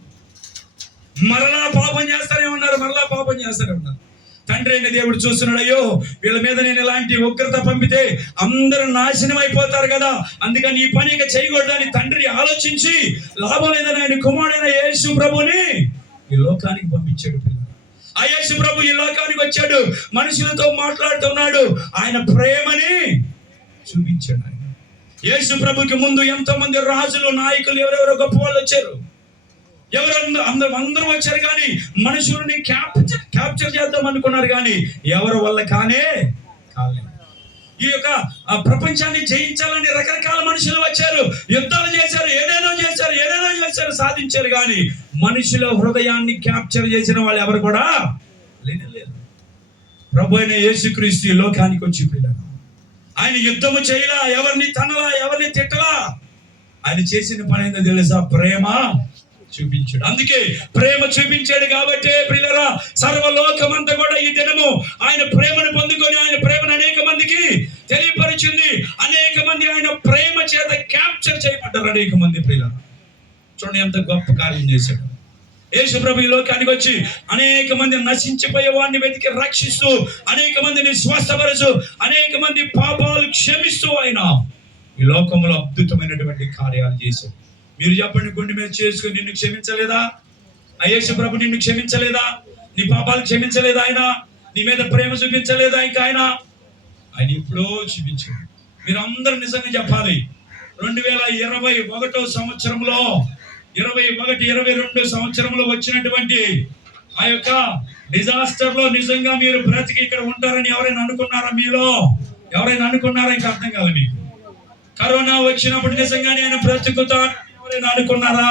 మరలా పాపం చేస్తానే ఉన్నారు, మరలా పాపం చేస్తానే ఉన్నారు. తండ్రి అయిన దేవుడు చూస్తున్నాడు, అయ్యో వీళ్ళ మీద నేను ఇలాంటి ఉగ్రత పంపితే అందరూ నాశనం అయిపోతారు కదా, అందుకని ఈ పని ఇక చేయకూడదని తండ్రి ఆలోచించి లాభం లేదని ఆయన కుమారుడైన యేసు ప్రభుని ఈ లోకానికి పంపించాడు. ఆ యేసు ప్రభు ఈ లోకానికి వచ్చాడు, మనుషులతో మాట్లాడుతున్నాడు, ఆయన ప్రేమని చూపించాడు. ఆయన యేసు ప్రభుకి ముందు ఎంతో మంది రాజులు, నాయకులు, ఎవరెవరో గొప్ప వాళ్ళు వచ్చారు, అందరూ వచ్చారు, కానీ మనుషులని క్యాప్చర్ చేద్దాం అనుకున్నారు, కానీ ఎవరి వల్ల కాలేదు. ఈ యొక్క ప్రపంచాన్ని జయించాలని రకరకాల మనుషులు వచ్చారు, యుద్ధాలు చేశారు, ఏదేదో చేశారు, సాధించారు, కానీ మనుషుల హృదయాన్ని క్యాప్చర్ చేసిన వాళ్ళు ఎవరు కూడా లేదు. ప్రభు అయిన యేసుక్రీస్తు లోకానికి వచ్చి పిల్లలు, ఆయన యుద్ధము చేయలా, ఎవరిని తనలా, ఎవరిని తిట్టలా. ఆయన చేసిన పని ఏందో తెలుసా? ప్రేమ చూపించాడు. అందుకే ప్రేమ చూపించాడు కాబట్టి ప్రియులారా, సర్వలోకమంతా కూడా ఈ దినము ఆయన ప్రేమను పొందుకొని ఆయన ప్రేమను అనేక మందికి తెలియపరిచింది. అనేక మంది ఆయన ప్రేమ చేత క్యాప్చర్ చేయబడ్డారు. అనేక మంది ప్రియులారా, చూడండి ఎంత గొప్ప కార్యం చేశాడు యేసు ప్రభు ఈ లోకానికి వచ్చి. అనేక మంది నశించిపోయే వాడిని వెతికి రక్షిస్తూ, అనేక మందిని స్వస్థపరుస్తూ, అనేక మంది పాపాలు క్షమిస్తూ ఆయన ఈ లోకంలో అద్భుతమైనటువంటి కార్యాలు చేశాడు. మీరు చెప్పండి, గుండె మీద చేసుకుని నిన్ను క్షమించలేదా? ఆ యేసు ప్రభు నిన్ను క్షమించలేదా? నీ పాపాలు క్షమించలేదా? ఆయన నీ మీద ప్రేమ చూపించలేదా? ఇంకా ఆయన ఎప్పుడో చూపించాడు. మీరు అందరూ నిజంగా చెప్పాలి, 2021 సంవత్సరంలో 21-22 సంవత్సరంలో వచ్చినటువంటి ఆ యొక్క డిజాస్టర్ లో నిజంగా మీరు బ్రతికి ఇక్కడ ఉంటారని ఎవరైనా అనుకున్నారా? మీలో ఎవరైనా అనుకున్నారా? ఇంకా అర్థం కాదు మీకు. కరోనా వచ్చినప్పుడు నిజంగానే ఆయన బ్రతుకుతా ఎవరైనా అనుకున్నారా?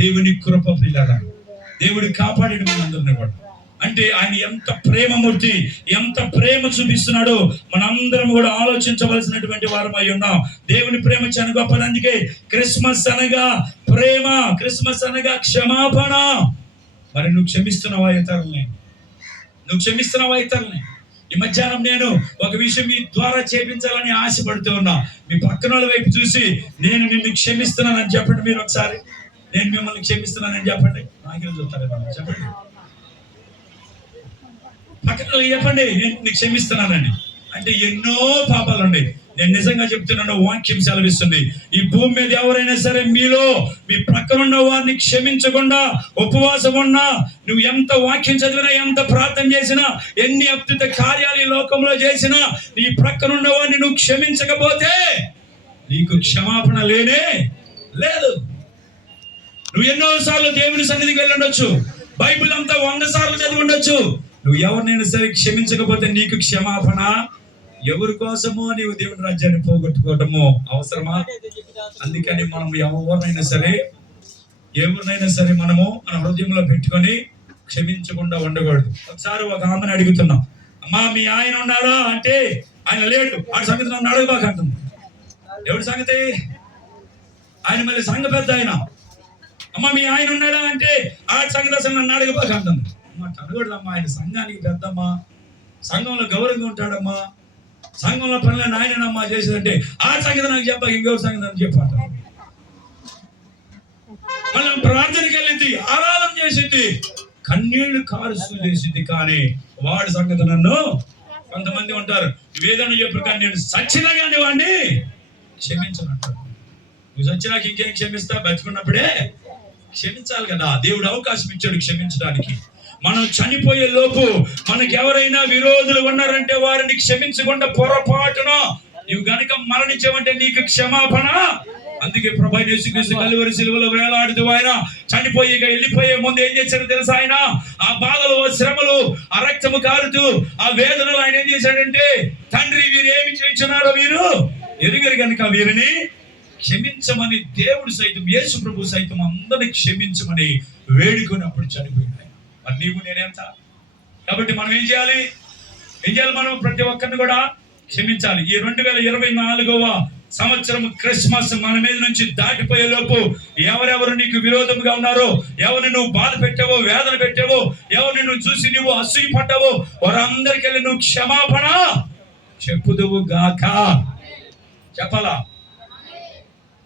దేవుని కృప పిల్లగా దేవుడు కాపాడేది మనందరినీ కూడా. అంటే ఆయన ఎంత ప్రేమమూర్తి, ఎంత ప్రేమ చూపిస్తున్నాడో మనందరం కూడా ఆలోచించవలసినటువంటి వారమై ఉన్నాం. దేవుని ప్రేమ చాలా గొప్పది. అందుకే క్రిస్మస్ అనగా ప్రేమ, క్రిస్మస్ అనగా క్షమాపణ. మరి నువ్వు క్షమిస్తున్నావా ఇతరుల్ని? నువ్వు క్షమిస్తున్నావా ఇతరుల్ని? ఈ మధ్యాహ్నం నేను ఒక విషయం మీ ద్వారా చేపించాలని ఆశపడుతూ ఉన్నా. మీ పక్కన వాళ్ళ వైపు చూసి నేను నిన్ను క్షమిస్తున్నానని చెప్పండి. మీరు ఒకసారి నేను మిమ్మల్ని క్షమిస్తున్నానని చెప్పండి. నాకేం చూస్తారు చెప్పండి. పక్కన చెప్పండి, నేను నీకు క్షమిస్తున్నానండి. అంటే ఎన్నో పాపాలు ఉన్నాయి. నేను నిజంగా చెప్తున్నాను, వాక్యం సెలవిస్తుంది, ఈ భూమి మీద ఎవరైనా సరే మీలో మీ ప్రక్కనున్న వారిని క్షమించకుండా ఉపవాసం ఉన్నా, నువ్వు ఎంత వాక్యం చదివినా, ఎంత ప్రార్థన చేసినా, ఎన్ని అద్భుత కార్యాలు ఈ లోకంలో చేసినా, నీ ప్రక్కనున్న వారిని నువ్వు క్షమించకపోతే నీకు క్షమాపణ లేనే లేదు. నువ్వు ఎన్నో సార్లు దేవుని సన్నిధికి వెళ్ళి ఉండొచ్చు, బైబిల్ అంతా 100 సార్లు చదివి ఉండొచ్చు, నువ్వు ఎవరినైనా సరే క్షమించకపోతే నీకు క్షమాపణ ఎవరి కోసమో నీవు దేవుని రాజ్యాన్ని పోగొట్టుకోవటము అవసరమా? అందుకని మనం ఎవరినైనా సరే మనము మన హృదయంలో పెట్టుకొని క్షమించకుండా ఉండకూడదు. ఒకసారి ఒక ఆమెను అడుగుతున్నాం, అమ్మా మీ ఆయన ఉన్నాడా అంటే ఆయన లేడు, ఆడి సంగతి నన్ను అడగబాక అంటుంది. ఎవరి సంగతి? ఆయన మళ్ళీ సంఘ పెద్ద ఆయన. అమ్మ మీ ఆయన ఉన్నాడా అంటే ఆడి సంగతి అసలు నన్ను అడగబాక అంటుంది. అమ్మ అడగకూడదమ్మా, ఆయన సంఘానికి పెద్దమ్మా, సంఘంలో గౌరవంగా ఉంటాడమ్మా, సంఘంలో పనులను ఆయనమ్మా చేసేదంటే ఆ సంగతి నాకు చెప్పాక ఇంకెవరి సంగతి అని చెప్పాలి. మనం ప్రార్థనకి వెళ్ళింది, ఆరాధన చేసింది, కన్నీళ్లు కారుస్తూ చేసింది, కానీ వాడి సంగతి నన్ను. కొంతమంది ఉంటారు వేదన చెప్పు కానీ నేను సచ్చినా కానీ వాడిని క్షమించనంటారు. నువ్వు సచ్చినాక ఇంకేం క్షమిస్తా? బతుకున్నప్పుడే క్షమించాలి కదా. దేవుడు అవకాశం ఇచ్చాడు క్షమించడానికి. మనం చనిపోయే లోపు మనకి ఎవరైనా విరోధులు ఉన్నారంటే వారిని క్షమించకుండా పొరపాటున నువ్వు గనుక మరణించావంటే నీకు క్షమాపణ. అందుకే ప్రభు యేసుక్రీస్తు కలువరి సిలువలో వేలాడుతూ ఆయన వెళ్ళిపోయే ముందు ఏం చేశాడో తెలుసా? ఆయన ఆ బాధలు, శ్రమలు, ఆ రక్తము కారుతూ ఆ వేదనలు ఆయన ఏం చేశాడంటే, తండ్రి వీరు ఏమి చేయించున్నారో వీరు ఎరుగరు గనుక వీరిని క్షమించమని దేవుడు సైతం, యేసు ప్రభు సైతం అందరిని క్షమించమని వేడుకున్నప్పుడు చనిపోయాడు. మరి నీవు నేనేంత? కాబట్టి మనం ఏం చేయాలి? మనం ప్రతి ఒక్కరిని కూడా క్షమించాలి. ఈ 2024వ సంవత్సరం క్రిస్మస్ మన మీద నుంచి దాటిపోయే లోపు ఎవరెవరు నీకు విరోధంగా ఉన్నారో, ఎవరిని నువ్వు బాధ పెట్టావో, వేదన పెట్టావో, ఎవరిని నువ్వు చూసి నువ్వు అసూయ పడ్డావో వారందరికీ నువ్వు క్షమాపణ చెప్పుదువు గాక. చెప్పాలా?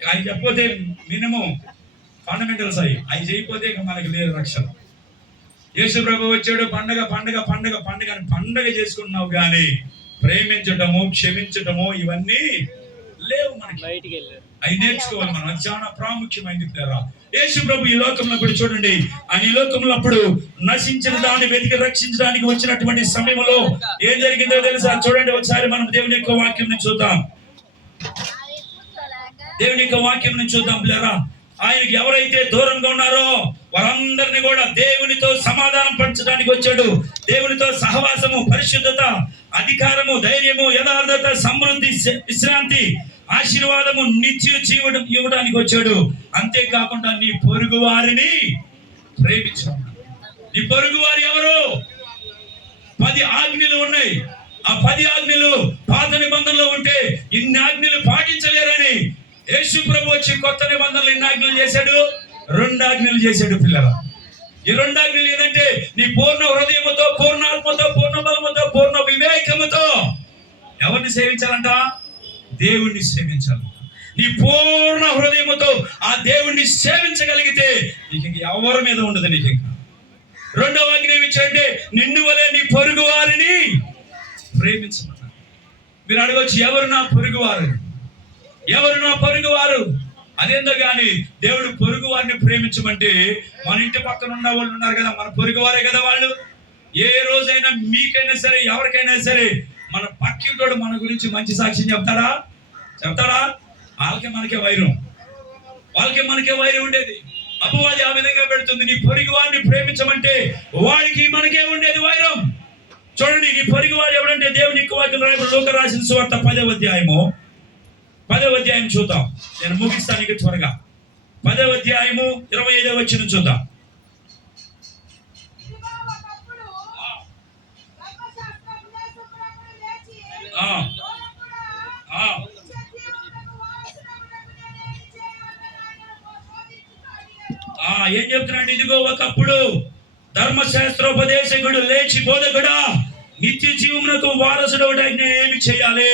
అవి చెప్పపోతే మినిమం ఫండమెంటల్స్ అవి చేయకపోతే ఇక మనకి లేదు రక్షణ. యేసు ప్రభు వచ్చాడు, పండగ చేసుకున్నావు, కానీ ప్రేమించటము, క్షమించటము ఇవన్నీ లేవు మనకి. అవి నేర్చుకోవాలి మనం. అది చాలా ప్రాముఖ్యమైనది. యేసు ప్రభు ఈ లోకంలో కూడా చూడండి, ఆయన ఈ లోకంలో అప్పుడు నశించిన దాన్ని వెతికి రక్షించడానికి వచ్చినటువంటి సమయంలో ఏం జరిగిందో తెలుసా? చూడండి ఒకసారి మనం దేవుని యొక్క వాక్యం నుంచి చూద్దాం. పిల్లరా, ఆయనకి ఎవరైతే దూరంగా ఉన్నారో వారందరినీ కూడా దేవునితో సమాధానం పంచడానికి వచ్చాడు. దేవునితో సహవాసము, పరిశుద్ధత, అధికారము, ధైర్యము, యథార్థత, సమృద్ధి, విశ్రాంతి, ఆశీర్వాదము, నిత్య జీవనం ఇవ్వడానికి వచ్చాడు. అంతేకాకుండా నీ పొరుగు వారిని ప్రేమించాడు. నీ పొరుగు వారు ఎవరు? 10 ఆజ్ఞలు ఉన్నాయి. ఆ 10 ఆజ్ఞలు పాత నిబంధనలో ఉంటే ఇన్ని ఆజ్ఞలు పాటించలేరని యేసు ప్రభు వచ్చి కొత్త నిబంధనలు ఎన్ని ఆజ్ఞలు చేశాడు? 2 ఆజ్ఞలు చేశాడు. పిల్లల, ఈ 2 ఆజ్ఞలు ఏంటంటే నీ పూర్ణ హృదయముతో, పూర్ణ ఆత్మతో, పూర్ణ బలముతో, పూర్ణ వివేకముతో ఎవరిని సేవించాలంట? దేవుణ్ణి సేవించాలి. నీ పూర్ణ హృదయముతో ఆ దేవుణ్ణి సేవించగలిగితే నీకు ఇంక ఎవరి మీద ఉండదు. నీకు ఇంకా 2వ ఆజ్ఞ ఏమిచ్చంటే నిన్ను వలె నీ పొరుగు వారిని ప్రేమించమన్నారు. మీరు అడగవచ్చు, ఎవరు నా పొరుగు వారు? అదేందో కానీ దేవుడు పొరుగు వారిని ప్రేమించమంటే మన ఇంటి పక్కన ఉన్న వాళ్ళు ఉన్నారు కదా, మన పొరుగు వారే కదా వాళ్ళు. ఏ రోజైనా మీకైనా సరే, ఎవరికైనా సరే మన పక్కింటోడు మన గురించి మంచి సాక్ష్యం చెప్తాడా? వాళ్ళకే మనకే వైరం ఉండేది. అపవాది ఆ విధంగా పెడుతుంది. నీ పొరుగు వారిని ప్రేమించమంటే వాడికి మనకే ఉండేది వైరం. చూడండి, నీ పొరుగు వాడు ఎవడంటే దేవుని ఎక్కువ వాక్యం రాయబడి లూకా రాసిన సువార్త 10వ అధ్యాయం చూద్దాం. నేను ముగిస్తానికి త్వరగా. 10వ అధ్యాయము 25వ వచనం చూద్దాం. ఏం చెప్తున్నాడు? ఇదిగో ఒకప్పుడు ధర్మశాస్త్రోపదేశకుడు లేచి, బోధకుడా, నిత్య జీవమునకు వారసుడు ఏమి చేయాలి?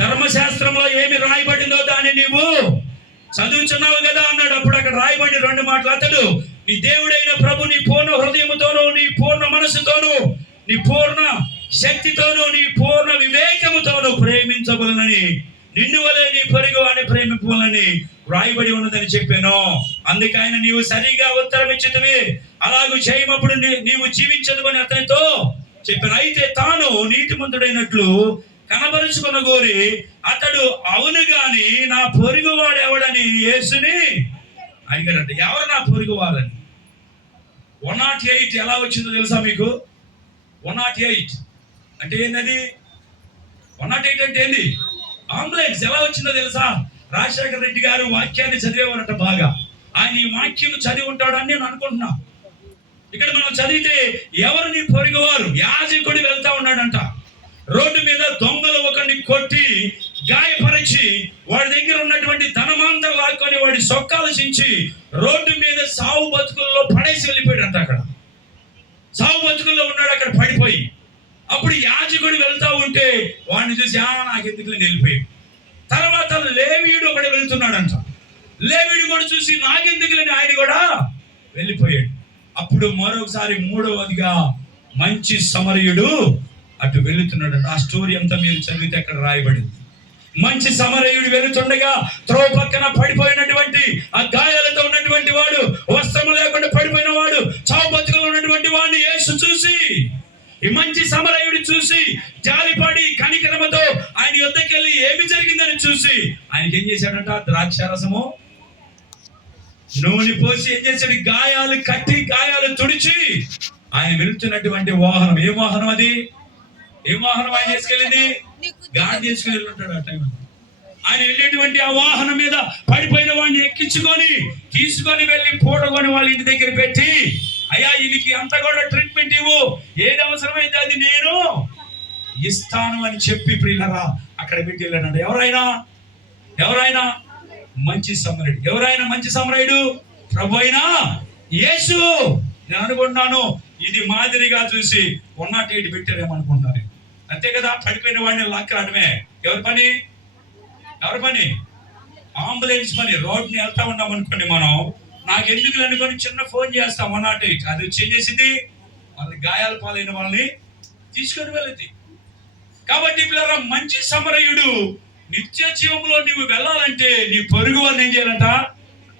ధర్మశాస్త్రంలో ఏమి రాయబడిందో దాన్ని నీవు చదువుచున్నావు కదా అన్నాడు. అప్పుడు అక్కడ రాయబడి 2 మాటలు. అతడు నీ దేవుడైన ప్రభు నీ పూర్ణ హృదయముతోను, నీ పూర్ణ మనసుతోను, నీ పూర్ణ శక్తితోను, నీ పూర్ణ వివేకముతోను ప్రేమించవలనని, నిన్ను వలె నీ పొరుగు వారిని ప్రేమింపవలని రాయబడి ఉన్నదని చెప్పాను. అందుకైన నీవు సరిగా ఉత్తరం ఇచ్చితివి, అలాగూ చేయమప్పుడు నీవు జీవించదు అని అతనితో చెప్పాను. అయితే తాను నీతిమంతుడైనట్లు కనబరుచుకున్న గోరి అతడు అవును గాని నా పొరుగువాడు ఎవడని యేసుని అడిగాడంట. ఎవరు నా పొరుగువారని? 108 ఎలా వచ్చిందో తెలుసా మీకు? 108 అంటే ఏంటది? 108 అంటే ఏంది? అంబులెన్స్. ఎలా వచ్చిందో తెలుసా? రాజశేఖర రెడ్డి గారు వాక్యాన్ని చదివేవారట బాగా. ఆయన ఈ వాక్యం చదివి ఉంటాడని నేను అనుకుంటున్నా. ఇక్కడ మనం చదివితే ఎవరు నీ పొరుగువారు? యాజకుడు వెళ్తా ఉన్నాడంట. రోడ్డు మీద దొంగలు ఒకరిని కొట్టి గాయపరిచి వాడి దగ్గర ఉన్నటువంటి ధనమంతా లాక్కొని వాడి సొక్కాలు చించి రోడ్డు మీద సావు బతుకుల్లో పడేసి వెళ్ళిపోయాడంట. అక్కడ సావు బతుకుల్లో ఉన్నాడు, అక్కడ పడిపోయి. అప్పుడు యాజకుడు వెళ్తా ఉంటే వాడిని చూసి నాకెందుకు వెళ్ళిపోయాడు. తర్వాత లేవీయుడు ఒకటి వెళ్తున్నాడంట. లేవీయుడు కూడా చూసి నాకెందుకులేని ఆయన కూడా వెళ్ళిపోయాడు. అప్పుడు మరొకసారి మూడవదిగా మంచి సమరయుడు అటు వెళుతున్నాడు. ఆ స్టోరీ అంతా మీరు చదివితే అక్కడ రాయబడింది. మంచి సమరయుడు వెళుతుండగా త్రోవ పక్కన పడిపోయినటువంటి ఆ గాయాలతో ఉన్నటువంటి వాడు, వస్త్రము లేకుండా పడిపోయిన వాడు, చావు బతుకులో ఉన్నటువంటి వాడిని యేసు చూసి, ఈ మంచి సమరయుడు చూసి జాలిపడి కనికరమతో ఆయన యొద్దకు వెళ్ళి ఏమి జరిగిందని చూసి ఆయనకి ఏం చేశాడంట? ద్రాక్షారసము నూనె పోసి ఏం చేశాడు? గాయాలు కట్టి గాయాలు తుడిచి ఆయన వెళ్తున్నటువంటి వాహనం, ఏ వాహనం అది? ఏ వాహనం ఆయన తీసుకెళ్ళింది? గాడి తీసుకెళ్ళి ఉంటాడు ఆ టైం. ఆయన వెళ్ళేటువంటి ఆ వాహనం మీద పడిపోయిన వాడిని ఎక్కించుకొని తీసుకొని వెళ్ళి పూడకొని వాళ్ళ ఇంటి దగ్గర పెట్టి, అయ్యా వీనికి అంత కూడా ట్రీట్మెంట్ ఇవ్వు, ఏది అవసరమైతే అది నేను ఇస్తాను అని చెప్పి ప్రియులరా అక్కడ పెట్టి వెళ్ళాడు. ఎవరైనా మంచి సమరయుడు. ఎవరైనా మంచి సమరయుడు? ప్రభు అయినా యేసు. నేను అనుకుంటున్నాను ఇది మాదిరిగా చూసి 108 పెట్టారేమనుకుంటున్నారు. అంతే కదా, పడిపోయిన వాడిని లాక్కరాడమే ఎవరి పని? అంబులెన్స్ పని. రోడ్ని వెళ్తా ఉన్నాం అనుకోండి, మనం నాకెందుకు అనుకొని చిన్న ఫోన్ చేస్తాం 108. అది వచ్చి ఏం చేసింది? వాళ్ళని గాయాల పాలైన వాళ్ళని తీసుకొని వెళ్ళింది. కాబట్టి పిల్లరా, మంచి సమరయుడు నిత్య జీవంలో నువ్వు వెళ్ళాలంటే నీ పొరుగు వారిని ఏం చేయాలంట?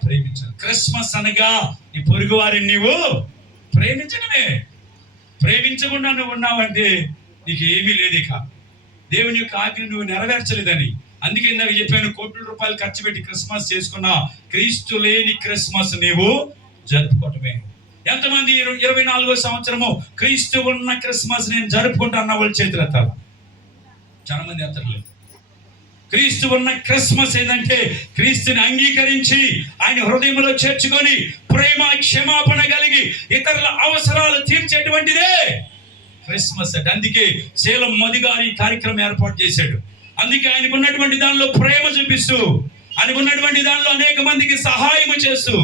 ప్రేమించాలి. క్రిస్మస్ అనగా నీ పొరుగు వారిని నీవు ప్రేమించడమే. ప్రేమించకుండా నువ్వు ఉన్నావంటే నీకు ఏమీ లేదు. ఇక దేవుని యొక్క ఆజ్ఞ నువ్వు నెరవేర్చలేదని. అందుకే ఇందాక చెప్పాను, కోట్ల రూపాయలు ఖర్చు పెట్టి క్రిస్మస్ చేసుకున్నా క్రీస్తు లేని క్రిస్మస్ నీవు జరుపుకోవటమే. ఎంతమంది 24వ సంవత్సరము క్రీస్తు ఉన్న క్రిస్మస్ నేను జరుపుకుంటా అన్న వాళ్ళు చేతులు ఎత్తాలి. చాలా మంది ఎత్తలేదు. క్రీస్తు ఉన్న క్రిస్మస్ ఏంటంటే క్రీస్తుని అంగీకరించి ఆయన హృదయంలో చేర్చుకొని ప్రేమ క్షమాపణ కలిగి ఇతరుల అవసరాలు తీర్చేటువంటిదే క్రిస్మస్ అంటే. అందుకే సేలం మది గారి కార్యక్రమం ఏర్పాటు చేశాడు. అందుకే ఆయనకు ఉన్నటువంటి దానిలో ప్రేమ చూపిస్తూ, ఆయనకు ఉన్నటువంటి దానిలో అనేక మందికి సహాయం చేస్తూ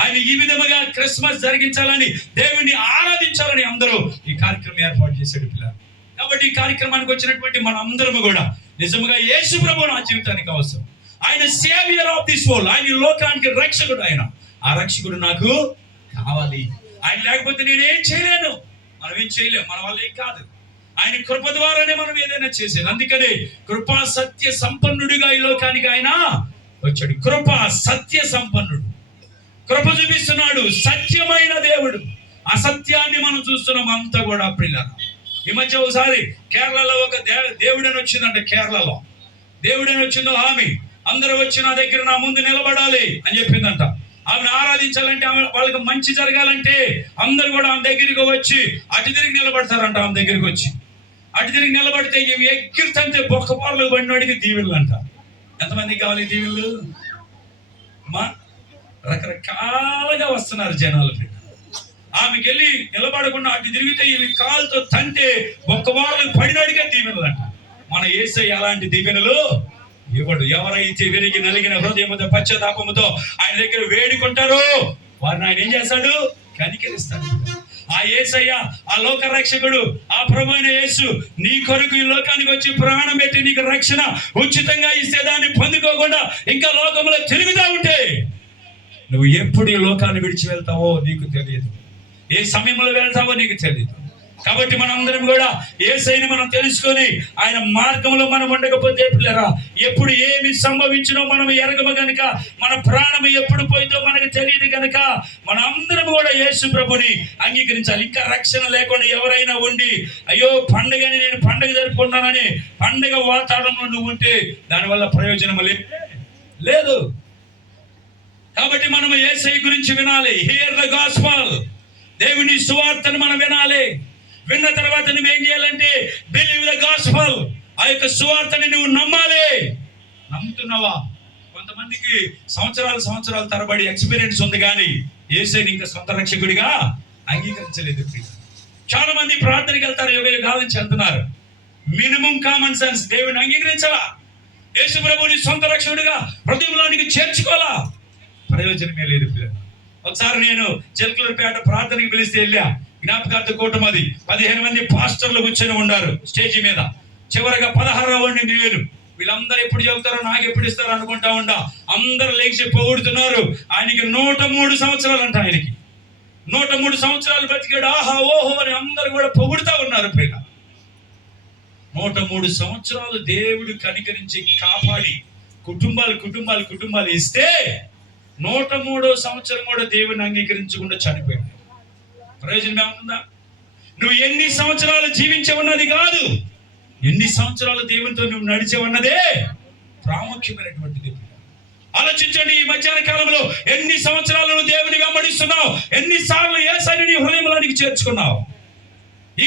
ఆయన ఈ విధముగా క్రిస్మస్ జరిగించాలని, దేవుణ్ణి ఆరాధించాలని అందరూ ఈ కార్యక్రమం ఏర్పాటు చేశాడు పిల్లలు. కాబట్టి ఈ కార్యక్రమానికి వచ్చినటువంటి మన అందరము కూడా నిజంగా యేసు ప్రభువు నా జీవితానికి అవసరం. ఆయన సేవియర్ ఆఫ్ దిస్ వరల్డ్. ఆయన లోకానికి రక్షకుడు. ఆయన ఆ రక్షకుడు నాకు కావాలి. ఆయన లేకపోతే నేనేం చేయలేను. మనం ఏం చేయలేము, మన వల్ల ఏం కాదు. ఆయన కృప ద్వారానే మనం ఏదైనా చేసేది. అందుకనే కృపా సత్య సంపన్నుడిగా ఈ లోకానికి ఆయన వచ్చాడు. కృపా సత్య సంపన్నుడు, కృప చూపిస్తున్నాడు, సత్యమైన దేవుడు. అసత్యాన్ని మనం చూస్తున్నాం అంతా కూడా ప్రియులారా. ఈ మధ్య ఒకసారి కేరళలో ఒక దేవుడని వచ్చిందంట. కేరళలో దేవుడని వచ్చిందో ఆమె, అందరూ వచ్చి నా దగ్గర నా ముందు నిలబడాలి అని చెప్పిందంట. ఆమెను ఆరాధించాలంటే, వాళ్ళకి మంచి జరగాలంటే అందరు కూడా ఆమె దగ్గరికి వచ్చి అటు తిరిగి నిలబడతారంట. ఆమె దగ్గరికి వచ్చి అటు తిరిగి నిలబడితే ఇవి ఎక్కిరితంటే బొక్కపాలు పడినోడికి దీవెళ్ళు అంట. ఎంతమందికి కావాలి దీవెళ్ళు? రకరకాలుగా వస్తున్నారు జనాలు. ఆమెకి వెళ్ళి నిలబడకుండా అటు తిరిగితే ఇవి కాలుతో తంటే బొక్కపాలు పడినోడిగా దీవెనలు అంట. మన యేసయ్య అలాంటి దీవెనలు ఇవ్వడు. ఎవరైతే విరిగి నలిగిన హృదయముతో పశ్చాత్తాపముతో ఆయన దగ్గర వేడుకుంటారో వారిని ఆయన ఏం చేస్తాడు? కనికరిస్తాడు. ఆ యేసయ్య, ఆ లోక రక్షకుడు, ఆ ప్రభువైన యేసు నీ కొరకు ఈ లోకానికి వచ్చి ప్రాణం పెట్టి నీకు రక్షణ ఉచితంగా ఇస్తే దాన్ని పొందుకోకుండా ఇంకా లోకంలో తిరుగుతూ ఉంటే నువ్వు ఎప్పుడు ఈ లోకాన్ని విడిచి వెళ్తావో నీకు తెలియదు. ఏ సమయంలో వెళ్తావో నీకు తెలియదు. కాబట్టి మనందరం కూడా యేసయ్యని మనం తెలుసుకొని ఆయన మార్గంలో మనం ఉండకపోతే పిల్లరా ఎప్పుడు ఏమి సంభవించినో మనం ఎరగము గనుక, మన ప్రాణం ఎప్పుడు పోయిందో మనకు తెలియదు గనుక మనం అందరం కూడా యేసు ప్రభుని అంగీకరించాలి. ఇంకా రక్షణ లేకుండా ఎవరైనా ఉండి అయ్యో పండుగని నేను పండుగ జరుపుకున్నానని పండుగ వాతావరణంలో నువ్వు ఉంటే దానివల్ల ప్రయోజనం లేదు. కాబట్టి మనం యేసయ్య గురించి వినాలి. హియర్ ద గాస్పెల్, దేవుని సువార్తను మనం వినాలి. విన్న తర్వాత నువ్వేం చేయాలంటే బిలీవ్ ద గాస్పెల్, ఆ యొక్క సువార్తని నువ్వు నమ్మాలి. నమ్ముతున్నావా? కొంతమందికి సంవత్సరాల తరబడి ఎక్స్పీరియన్స్ ఉంది కానీ యేసయ్యని ఇంకా సొంత రక్షకుడిగా అంగీకరించలేదు. చాలా మంది ప్రార్థనకి వెళ్తారు, యుగాల నుంచి వెళ్తున్నారు. మినిమం కామన్ సెన్స్ దేవుని అంగీకరించాలా, యేసు ప్రభుని సొంత రక్షకుడిగా హృదయంలోనికి చేర్చుకోవాలా, ప్రయోజనమే లేదు పిల్లలు. ఒకసారి నేను చిలకలపేట ప్రార్థనకి పిలిస్తే వెళ్ళా. జ్ఞాపకార్థ కూటమి అది. 15 మంది పాస్టర్లు కూర్చొని ఉన్నారు స్టేజి మీద. చివరగా 16వ వాడిని నేను, వీళ్ళందరూ ఎప్పుడు చెబుతారో నాకు ఎప్పుడు ఇస్తారో అనుకుంటా ఉండా. అందరూ లేచి పొగుడుతున్నారు. ఆయనకి 103 సంవత్సరాలు అంట. ఆయనకి 103 సంవత్సరాలు బతికాడు. ఆహా ఓహో అని అందరూ కూడా పొగుడుతా ఉన్నారు. పిల్ల 103 సంవత్సరాలు దేవుడు కనికరించి కాపాడి కుటుంబాలు ఇస్తే 103వ సంవత్సరం కూడా దేవుని అంగీకరించకుండా చనిపోయాడు. ప్రయోజనం ఏముందా? నువ్వు ఎన్ని సంవత్సరాలు జీవించే ఉన్నది కాదు, ఎన్ని సంవత్సరాలు దేవునితో నువ్వు నడిచే ఉన్నదే ప్రాముఖ్యమైనటువంటిది. ఆలోచించండి, ఈ మధ్యాహ్న కాలంలో ఎన్ని సంవత్సరాలు నువ్వు దేవుని వెంబడిస్తున్నావు, ఎన్నిసార్లు యేసయ్యని నీ హృదయంలోనికి చేర్చుకున్నావు,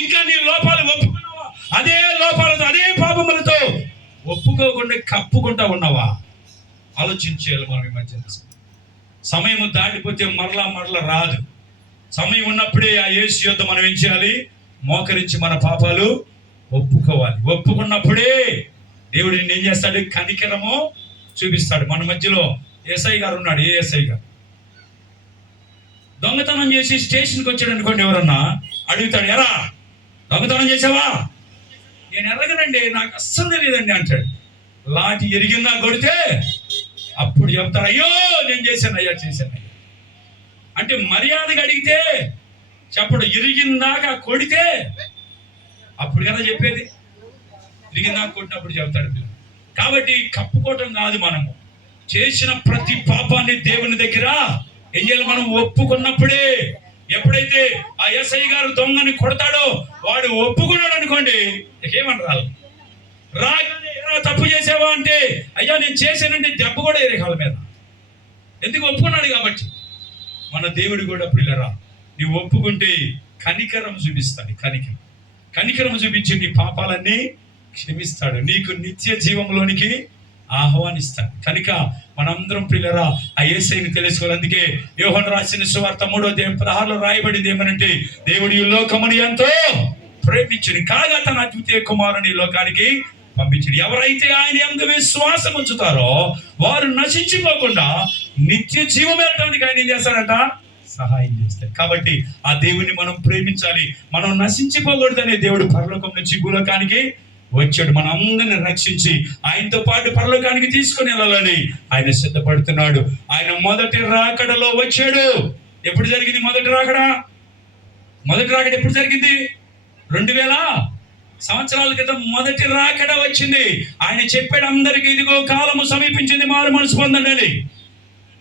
ఇంకా నీ లోపాలు ఒప్పుకున్నావా? అదే లోపాలతో అదే పాపములతో ఒప్పుకోకుండా కప్పుకుంటా ఉన్నావా? ఆలోచించేయాలి మనం. ఈ మధ్యాహ్న సమయం దాటిపోతే మరలా రాదు. సమయం ఉన్నప్పుడే ఆ యేసు యొద్ద మనం ఏం చేయాలి? మోకరించి మన పాపాలు ఒప్పుకోవాలి. ఒప్పుకున్నప్పుడే దేవుడు నిన్ను ఏం చేస్తాడు? కనికరము చూపిస్తాడు. మన మధ్యలో యేసయ్య గారు ఉన్నాడు. ఏ యేసయ్య గారు దొంగతనం చేసి స్టేషన్కి వచ్చాడు అనుకోండి, ఎవరన్నా అడుగుతాడు, ఎరా దొంగతనం చేసావా? నేను ఎరగనండి, నాకు అస్సలు తెలియదండి అంటాడు. లాంటి ఎరిగిందా కొడితే అప్పుడు చెప్తారు, అయ్యో నేను చేశాను అయ్యా. అంటే మర్యాదగా అడిగితే చెప్పడు, ఇరిగిందాకా కొడితే అప్పుడు కదా చెప్పేది. ఇరిగిందాకా కొట్టినప్పుడు చెప్తాడు. కాబట్టి కప్పుకోవటం కాదు, మనము చేసిన ప్రతి పాపాన్ని దేవుని దగ్గర ఏం చేయాలి? మనం ఒప్పుకున్నప్పుడే. ఎప్పుడైతే ఆ యేసయ్య గారు దొంగని కొడతాడో వాడు ఒప్పుకున్నాడు అనుకోండి, ఏమనరాలి. రాగానే ఎలా తప్పు చేసావా అంటే, అయ్యా నేను చేశానంటే దెబ్బ కూడా ఏరే కాళ్ళ మీద. ఎందుకు? ఒప్పుకున్నాడు కాబట్టి. మన దేవుడు కూడా పిల్లరా, నీవు ఒప్పుకుంటే కనికరం చూపిస్తాడు. కనికరం చూపించి నీ పాపాలన్నీ క్షమిస్తాడు, నీకు నిత్య జీవంలోనికి ఆహ్వానిస్తాడు. కనుక మనందరం పిల్లరా ఆ యేసయ్యని తెలుసుకోవాలి. అందుకే యోహాను రాసిన సువార్త 3:16 రాయబడింది ఏమనంటే, దేవుడు ఈ లోకమును ఎంతో ప్రేమించును కాగా తన అద్వితీయ కుమారుని లోకానికి పంపించును. ఎవరైతే ఆయన యందు విశ్వాసం ఉంచుతారో వారు నశించిపోకుండా నిత్య జీవం వెళ్ళడానికి ఆయన ఏం చేస్తారంట? సహాయం చేస్తాడు. కాబట్టి ఆ దేవుని మనం ప్రేమించాలి. మనం నశించిపోకూడదనే దేవుడు పరలోకం నుంచి భూలోకానికి వచ్చాడు. మన అందరిని రక్షించి ఆయనతో పాటు పరలోకానికి తీసుకుని వెళ్ళాలని ఆయన సిద్ధపడుతున్నాడు. ఆయన మొదటి రాకడలో వచ్చాడు. ఎప్పుడు జరిగింది మొదటి రాకడ? ఎప్పుడు జరిగింది? 2000 సంవత్సరాల క్రితం మొదటి రాకడ వచ్చింది. ఆయన చెప్పాడు అందరికీ, ఇదిగో కాలము సమీపించింది, మారు మనసు పొందండి అని.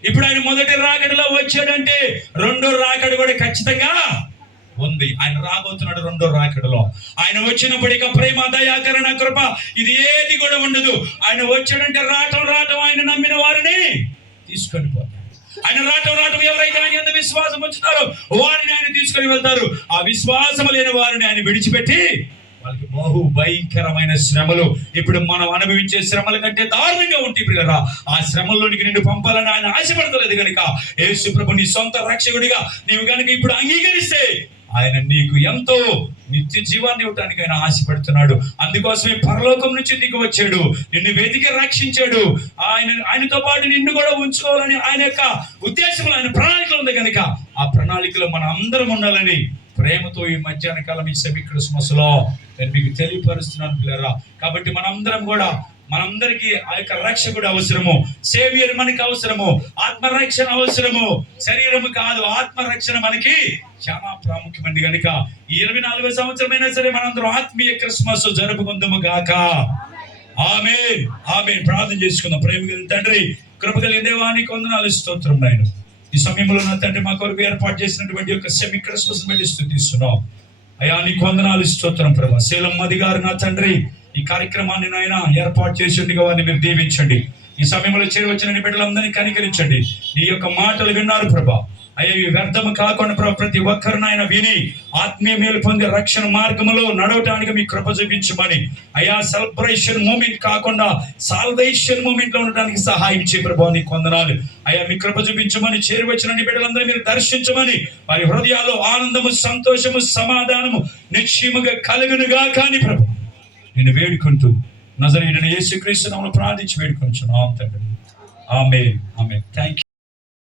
ఇప్పుడు ఆయన మొదటి రాకడలో వచ్చాడంటే రెండో రాకడ కూడా ఖచ్చితంగా ఉంది. ఆయన రాబోతున్నాడు రెండో రాకడలో. ఆయన వచ్చినప్పుడు ఇక ప్రేమ, దయ, కరుణ, కృప ఇది ఏది కూడా ఉండదు. ఆయన వచ్చాడంటే రావటం ఆయన నమ్మిన వారిని తీసుకొని పోతాడు. ఆయన రావటం ఎవరైతే ఆయన యందు విశ్వాసం ఉంచుతారో వారిని ఆయన తీసుకొని వెళ్తారు. ఆ విశ్వాసం లేని వారిని ఆయన విడిచిపెట్టి వాళ్ళకి బహు భయంకరమైన శ్రమలు, ఇప్పుడు మనం అనుభవించే శ్రమల కంటే దారుణంగా ఉంటాయి పిల్లరా. ఆ శ్రమల్లోనికి నిన్ను పంపాలని ఆయన ఆశపడతలేదు కనుక యేసు ప్రభు నీ సొంత రక్షకుడిగా నీవు కనుక ఇప్పుడు అంగీకరిస్తే ఆయన నీకు ఎంతో నిత్య జీవాన్ని ఇవ్వడానికి ఆయన ఆశపడుతున్నాడు. అందుకోసమే పరలోకం నుంచి నీకు వచ్చాడు, నిన్ను వెతికి రక్షించాడు. ఆయనతో పాటు నిన్ను కూడా ఉంచుకోవాలని ఆయన యొక్క ఉద్దేశంలో, ఆయన ప్రణాళికలు ఉంది కనుక ఆ ప్రణాళికలో మనం అందరం ఉండాలని ప్రేమతో ఈ మధ్యాహ్న కాలం ఈ సెమీ క్రిస్మస్ లో నేను మీకు తెలియపరుస్తున్నాను పిల్లరా. కాబట్టి మనందరం కూడా మనందరికీ ఆ యొక్క రక్షకుడు అవసరము, సేవియర్ మనకి అవసరము, ఆత్మరక్షణ అవసరము. శరీరము కాదు, ఆత్మరక్షణ మనకి చాలా ప్రాముఖ్యమండి. కనుక ఈ 24వ సంవత్సరమైనా సరే మనందరం ఆత్మీయ క్రిస్మస్ జరుపుకుందాము గాక. ఆమేన్, ఆమేన్. ప్రార్థన చేసుకుందాం. ప్రేమ కలిగిన తండ్రి, కృప కలిగిన దేవానికి వందనాలు, స్తోత్రం నాయన. ఈ సమయంలో నా తండ్రి మా కొరకు ఏర్పాటు చేసినటువంటి యొక్క సెమీ క్రిస్మస్ బట్టి స్తుతిస్తున్నాం అయ్యా. నీకు వందనాలు, స్తోత్రం ప్రభా. శీలం మది గారు నా తండ్రి ఈ కార్యక్రమాన్ని నాయన ఏర్పాటు చేసిందిగా వారిని మీరు దీవించండి. ఈ సమయంలో చేరవచ్చిన బిడ్డలందరినీ కనికరించండి. నీ యొక్క మాటలు విన్నారు ప్రభా. అయ్యా, ఈ వ్యర్థము కాకుండా ప్రభా ప్రతి ఒక్కరిని ఆయన విని ఆత్మీయ మేలు పొందే రక్షణ మార్గంలో నడవటానికి మీ కృప చూపించమని అయ్యా, సెలబ్రేషన్ మూమెంట్ కాకుండా సాల్వేషన్ మూమెంట్ లో ఉండడానికి సహాయం చేయ ప్రభా. నీకు వందనాలు అయ్యా. మీ కృప చూపించమని, చేరువచ్చిన బిడ్డలందరూ మీరు దర్శించమని, వారి హృదయాల్లో ఆనందము, సంతోషము, సమాధానము నిశ్చయముగా కలుగునుగా కానీ ప్రభు నేను వేడుకుంటూ నజరేయుడైన యేసుక్రీస్తు నామములో ప్రార్థించి వేడుకొనుచున్నాం తండ్రి. ఆమేన్, ఆమేన్. థాంక్యూ.